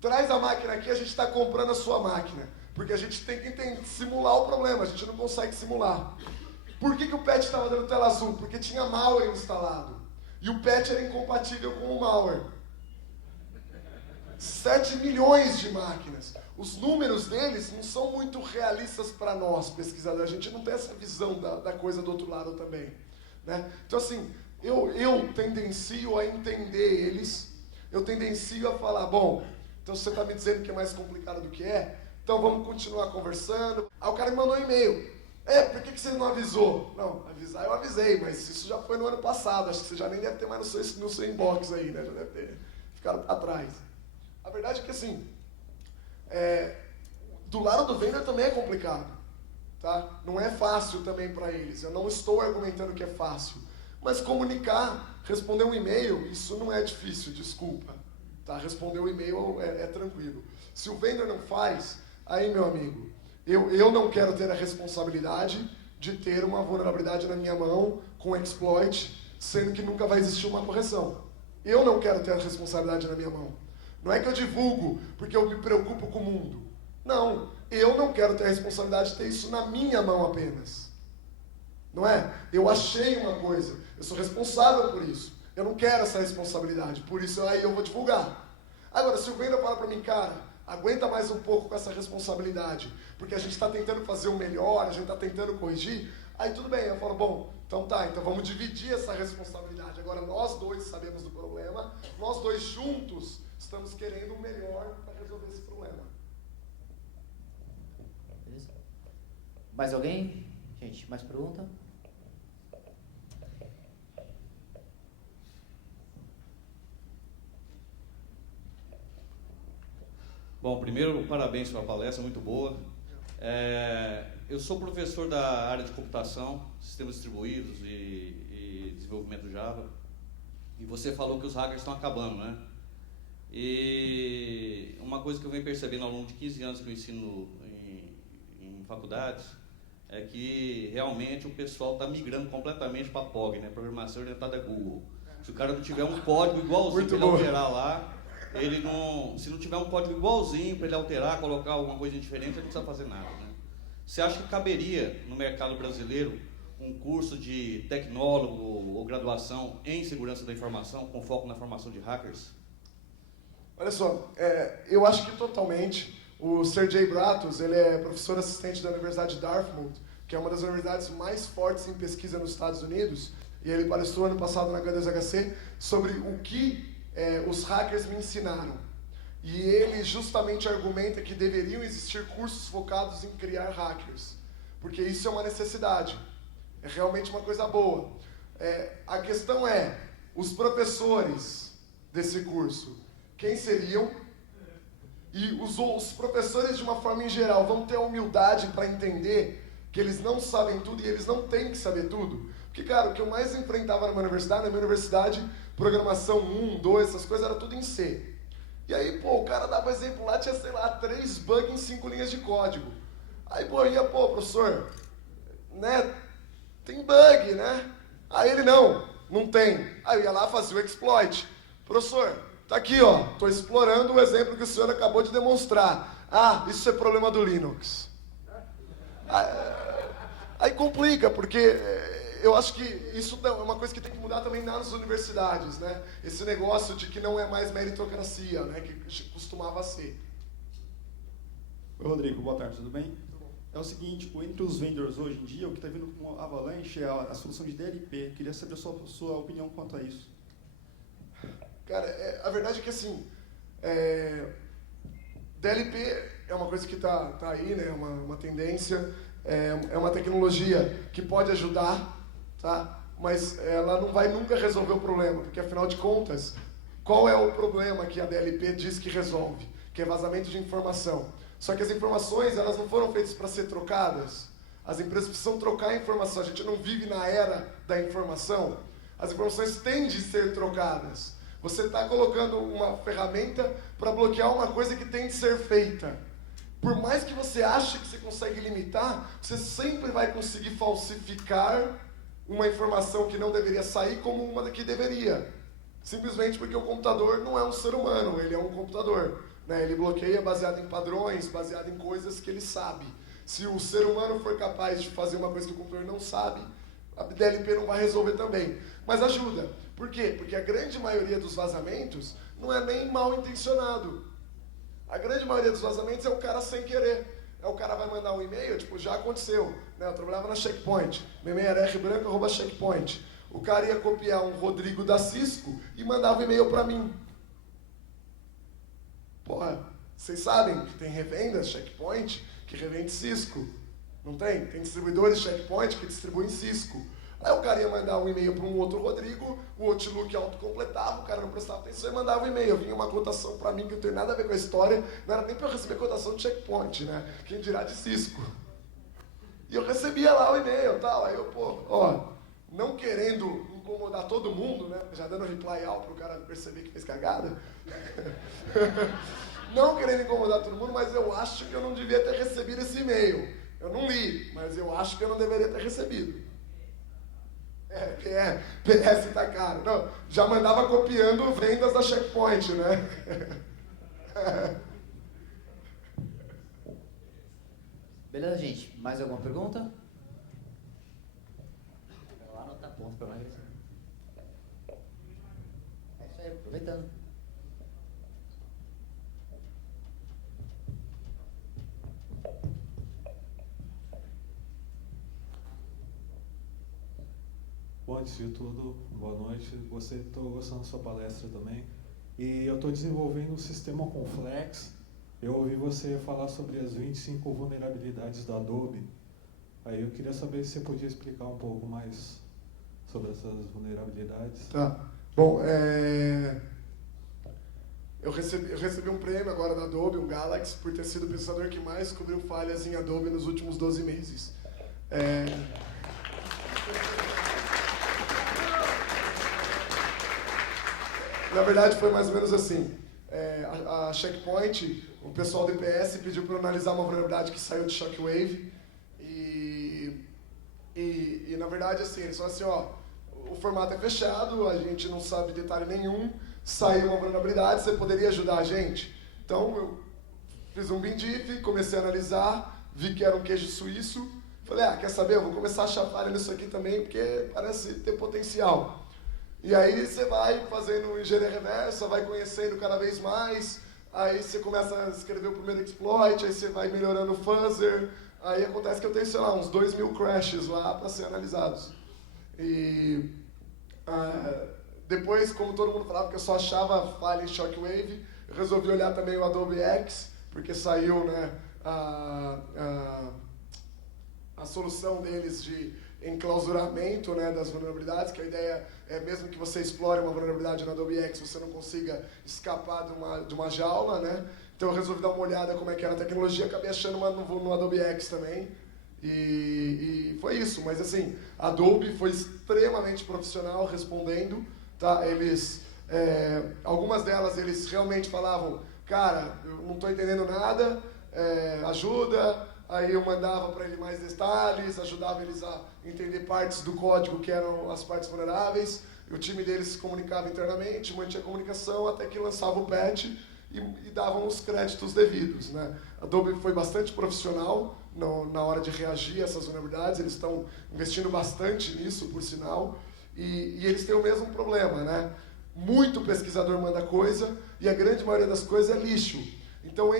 Traz a máquina aqui, a gente está comprando a sua máquina. Porque a gente tem que simular o problema, a gente não consegue simular. Por que o patch estava dando tela azul? Porque tinha malware instalado. E o patch era incompatível com o malware. 7 milhões de máquinas. Os números deles não são muito realistas para nós, pesquisadores. A gente não tem essa visão da coisa do outro lado também, né? Então, assim, eu tendencio a entender eles, eu tendencio a falar, bom, então você está me dizendo que é mais complicado do que é, então vamos continuar conversando. Aí o cara me mandou um e-mail. Por que você não avisou? Não, avisar eu avisei, mas isso já foi no ano passado, acho que você já nem deve ter mais no seu inbox aí, né? Já deve ter ficado atrás. A verdade é que, assim, do lado do vendor também é complicado, tá? Não é fácil também para eles. Eu não estou argumentando que é fácil. Mas comunicar, responder um e-mail, isso não é difícil, desculpa. Tá? Responder um e-mail é tranquilo. Se o vendor não faz, aí, meu amigo, eu não quero ter a responsabilidade de ter uma vulnerabilidade na minha mão com exploit, sendo que nunca vai existir uma correção. Eu não quero ter a responsabilidade na minha mão. Não é que eu divulgo porque eu me preocupo com o mundo. Não, eu não quero ter a responsabilidade de ter isso na minha mão apenas. Não é? Eu achei uma coisa, eu sou responsável por isso. Eu não quero essa responsabilidade, por isso aí eu vou divulgar. Agora, se o vendedor fala para mim, cara, aguenta mais um pouco com essa responsabilidade, porque a gente está tentando fazer o melhor, a gente está tentando corrigir, aí tudo bem, eu falo, bom, então vamos dividir essa responsabilidade. Agora nós dois sabemos do problema, nós dois juntos estamos querendo o melhor para resolver esse problema. Beleza? Mais alguém? Gente, mais pergunta? Bom, primeiro, parabéns pela palestra, muito boa. Eu sou professor da área de computação, sistemas distribuídos e desenvolvimento Java. E você falou que os hackers estão acabando, né? E uma coisa que eu venho percebendo ao longo de 15 anos que eu ensino em faculdades é que realmente o pessoal está migrando completamente para POG, né? Programação Orientada a Google. Se o cara não tiver um código igualzinho para ele alterar lá, se não tiver um código igualzinho para ele alterar, colocar alguma coisa diferente, ele não precisa fazer nada, né? Você acha que caberia no mercado brasileiro um curso de tecnólogo ou graduação em segurança da informação com foco na formação de hackers? Olha só, eu acho que totalmente. O Sergey Bratus, ele é professor assistente da Universidade de Dartmouth, que é uma das universidades mais fortes em pesquisa nos Estados Unidos, e ele palestrou ano passado na H2HC sobre o que os hackers me ensinaram. E ele justamente argumenta que deveriam existir cursos focados em criar hackers, porque isso é uma necessidade, é realmente uma coisa boa. A questão é, os professores desse curso, quem seriam? E os professores, de uma forma em geral, vão ter a humildade para entender que eles não sabem tudo e eles não têm que saber tudo. Porque, cara, o que eu mais enfrentava na minha universidade, programação 1, 2, essas coisas, era tudo em C. E aí, pô, o cara dava exemplo lá, tinha, sei lá, 3 bugs em 5 linhas de código. Aí, pô, eu ia, pô, professor, né, tem bug, né? Aí ele, não tem. Aí eu ia lá, fazia o exploit. Professor, tá aqui, ó, tô explorando o exemplo que o senhor acabou de demonstrar. Ah, isso é problema do Linux. Aí complica, porque eu acho que isso é uma coisa que tem que mudar também nas universidades, né? Esse negócio de que não é mais meritocracia, né? Que costumava ser. Oi, Rodrigo, boa tarde, tudo bem? É o seguinte, entre os vendors hoje em dia, o que está vindo com avalanche é a solução de DLP. Queria saber a sua opinião quanto a isso. Cara, a verdade é que assim, DLP é uma coisa que tá aí, né? Uma tendência, é uma tecnologia que pode ajudar, tá? Mas ela não vai nunca resolver o problema, porque afinal de contas, qual é o problema que a DLP diz que resolve? Que é vazamento de informação. Só que as informações, elas não foram feitas para ser trocadas. As empresas precisam trocar a informação. A gente não vive na era da informação. As informações têm de ser trocadas. Você está colocando uma ferramenta para bloquear uma coisa que tem de ser feita. Por mais que você ache que você consegue limitar, você sempre vai conseguir falsificar uma informação que não deveria sair como uma que deveria. Simplesmente porque o computador não é um ser humano, ele é um computador. Né? Ele bloqueia baseado em padrões, baseado em coisas que ele sabe. Se o ser humano for capaz de fazer uma coisa que o computador não sabe, a DLP não vai resolver também. Mas ajuda. Por quê? Porque a grande maioria dos vazamentos não é nem mal intencionado. A grande maioria dos vazamentos é o cara sem querer. O cara vai mandar um e-mail, tipo, já aconteceu. Né? Eu trabalhava na Checkpoint. Meu e-mail era rbranco@checkpoint. O cara ia copiar um Rodrigo da Cisco e mandava um e-mail para mim. Porra, vocês sabem que tem revendas Checkpoint que revende Cisco. Não tem? Tem distribuidores Checkpoint que distribuem Cisco. Aí o cara ia mandar um e-mail para um outro Rodrigo, o Outlook autocompletava, o cara não prestava atenção e mandava um e-mail. Vinha uma cotação para mim que não tem nada a ver com a história, não era nem para eu receber cotação de Checkpoint, né? Quem dirá de Cisco. E eu recebia lá o e-mail e tal, aí eu, pô, ó, não querendo incomodar todo mundo, né? Já dando reply all para o cara perceber que fez cagada. Não querendo incomodar todo mundo, mas eu acho que eu não devia ter recebido esse e-mail. Eu não li, mas eu acho que eu não deveria ter recebido. PS tá caro. Não, já mandava copiando vendas da Checkpoint, né? Beleza, gente? Mais alguma pergunta? Vai lá anotar ponto para mais. É isso aí, aproveitando. Bom, antes de tudo, boa noite. Estou gostando da sua palestra também. E eu estou desenvolvendo um sistema com Flex. Eu ouvi você falar sobre as 25 vulnerabilidades da Adobe. Aí eu queria saber se você podia explicar um pouco mais sobre essas vulnerabilidades. Tá. Bom, eu recebi um prêmio agora da Adobe, um Galaxy, por ter sido o pensador que mais cobriu falhas em Adobe nos últimos 12 meses. Na verdade, foi mais ou menos assim. A Checkpoint, o pessoal do IPS pediu para eu analisar uma vulnerabilidade que saiu de Shockwave. E na verdade, assim, eles falaram assim, ó, o formato é fechado, a gente não sabe detalhe nenhum, saiu uma vulnerabilidade, você poderia ajudar a gente? Então, eu fiz um BinDiff, comecei a analisar, vi que era um queijo suíço, falei, quer saber, eu vou começar a achar falha nisso aqui também, porque parece ter potencial. E aí você vai fazendo engenharia reversa, vai conhecendo cada vez mais, aí você começa a escrever o primeiro exploit, aí você vai melhorando o fuzzer, aí acontece que eu tenho, sei lá, uns 2.000 crashes lá para ser analisados. E depois, como todo mundo falava que eu só achava falha em Shockwave, eu resolvi olhar também o Adobe X, porque saiu, né, a solução deles de enclausuramento, né, das vulnerabilidades, que a ideia é mesmo que você explore uma vulnerabilidade no Adobe X, você não consiga escapar de uma jaula, né? Então eu resolvi dar uma olhada como é que era a tecnologia, acabei achando uma no Adobe X também. E foi isso, mas assim, a Adobe foi extremamente profissional respondendo, tá? Algumas delas eles realmente falavam, cara, eu não estou entendendo nada, ajuda, aí eu mandava para ele mais detalhes, ajudava eles a entender partes do código que eram as partes vulneráveis, o time deles se comunicava internamente, mantinha a comunicação até que lançava o patch e davam os créditos devidos, né? A Adobe foi bastante profissional na hora de reagir a essas vulnerabilidades, eles estão investindo bastante nisso, por sinal, e eles têm o mesmo problema, né? Muito pesquisador manda coisa e a grande maioria das coisas é lixo. Então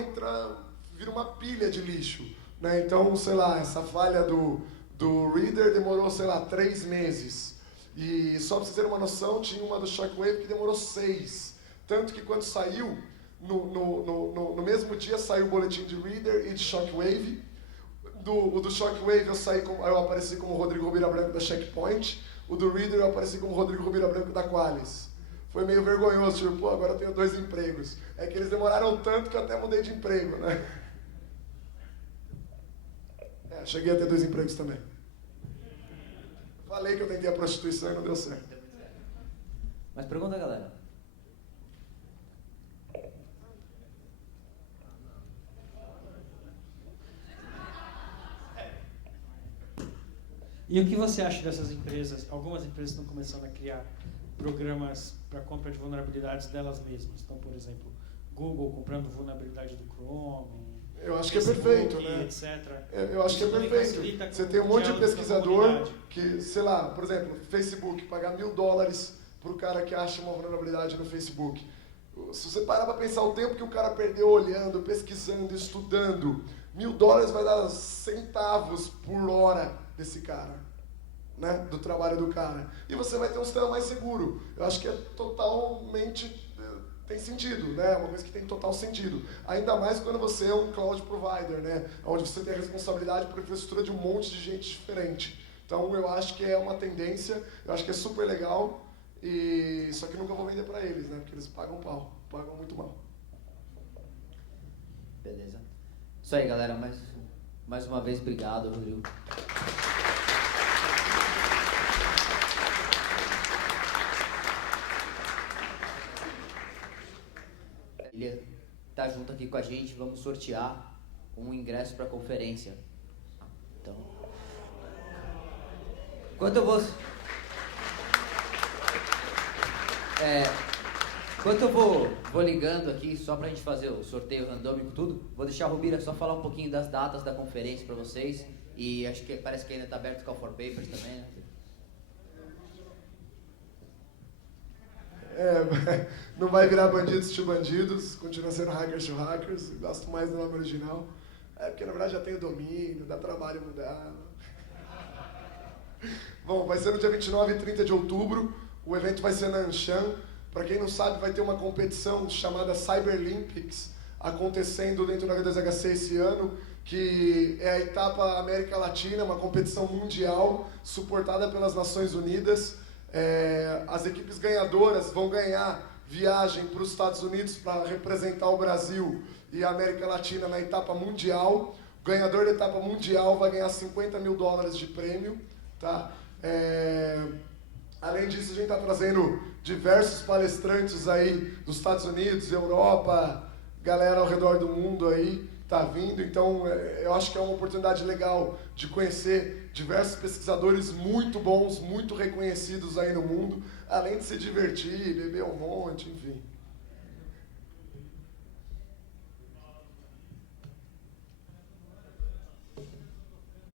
vira uma pilha de lixo, né? Então, sei lá, essa falha do Reader demorou, sei lá, 3 meses. E só para vocês terem uma noção, tinha uma do Shockwave que demorou 6. Tanto que quando saiu, no mesmo dia saiu o boletim de Reader e de Shockwave. O do Shockwave eu apareci como Rodrigo Rubira Branco da Checkpoint. O do Reader eu apareci como Rodrigo Rubira Branco da Qualys. Foi meio vergonhoso, tipo, pô, agora eu tenho 2 empregos. É que eles demoraram tanto que eu até mudei de emprego, né? Cheguei a ter 2 empregos também. Falei que eu tentei a prostituição e não deu certo. Mas pergunta, galera. E o que você acha dessas empresas? Algumas empresas estão começando a criar programas para compra de vulnerabilidades delas mesmas. Então, por exemplo, Google comprando vulnerabilidade do Chrome. Eu acho que é Facebook, perfeito, né? Etc. Eu acho que é perfeito. Você tem um monte de pesquisador que, sei lá, por exemplo, Facebook, pagar $1.000 para o cara que acha uma vulnerabilidade no Facebook. Se você parar para pensar o tempo que o cara perdeu olhando, pesquisando, estudando, $1.000 vai dar centavos por hora desse cara, né? Do trabalho do cara. E você vai ter um sistema mais seguro. Eu acho que é totalmente... tem sentido, né? É uma coisa que tem total sentido. Ainda mais quando você é um cloud provider, né? Onde você tem a responsabilidade por infraestrutura de um monte de gente diferente. Então, eu acho que é uma tendência, eu acho que é super legal, só que nunca vou vender para eles, né? Porque eles pagam pau, pagam muito mal. Beleza. Isso aí, galera. Mais uma vez, obrigado, Rodrigo. Ele tá junto aqui com a gente, vamos sortear um ingresso para a conferência. Então, enquanto eu vou ligando aqui, só pra gente fazer o sorteio randômico tudo, vou deixar a Rubira só falar um pouquinho das datas da conferência para vocês, e acho que parece que ainda tá aberto o Call for Papers também, né? Não vai virar bandidos to bandidos, continua sendo hackers to hackers, gosto mais do nome original. Porque na verdade já tem o domínio, dá trabalho mudar. Bom, vai ser no dia 29 e 30 de outubro, o evento vai ser na Anshan. Para quem não sabe, vai ter uma competição chamada Cyberlympics acontecendo dentro da H2HC esse ano, que é a etapa América Latina, uma competição mundial suportada pelas Nações Unidas. As equipes ganhadoras vão ganhar viagem para os Estados Unidos para representar o Brasil e a América Latina na etapa mundial. O ganhador da etapa mundial vai ganhar $50 mil de prêmio, tá? Além disso, a gente está trazendo diversos palestrantes aí dos Estados Unidos, Europa, galera ao redor do mundo aí tá vindo. Então, eu acho que é uma oportunidade legal de conhecer diversos pesquisadores muito bons, muito reconhecidos aí no mundo, além de se divertir, beber um monte, enfim.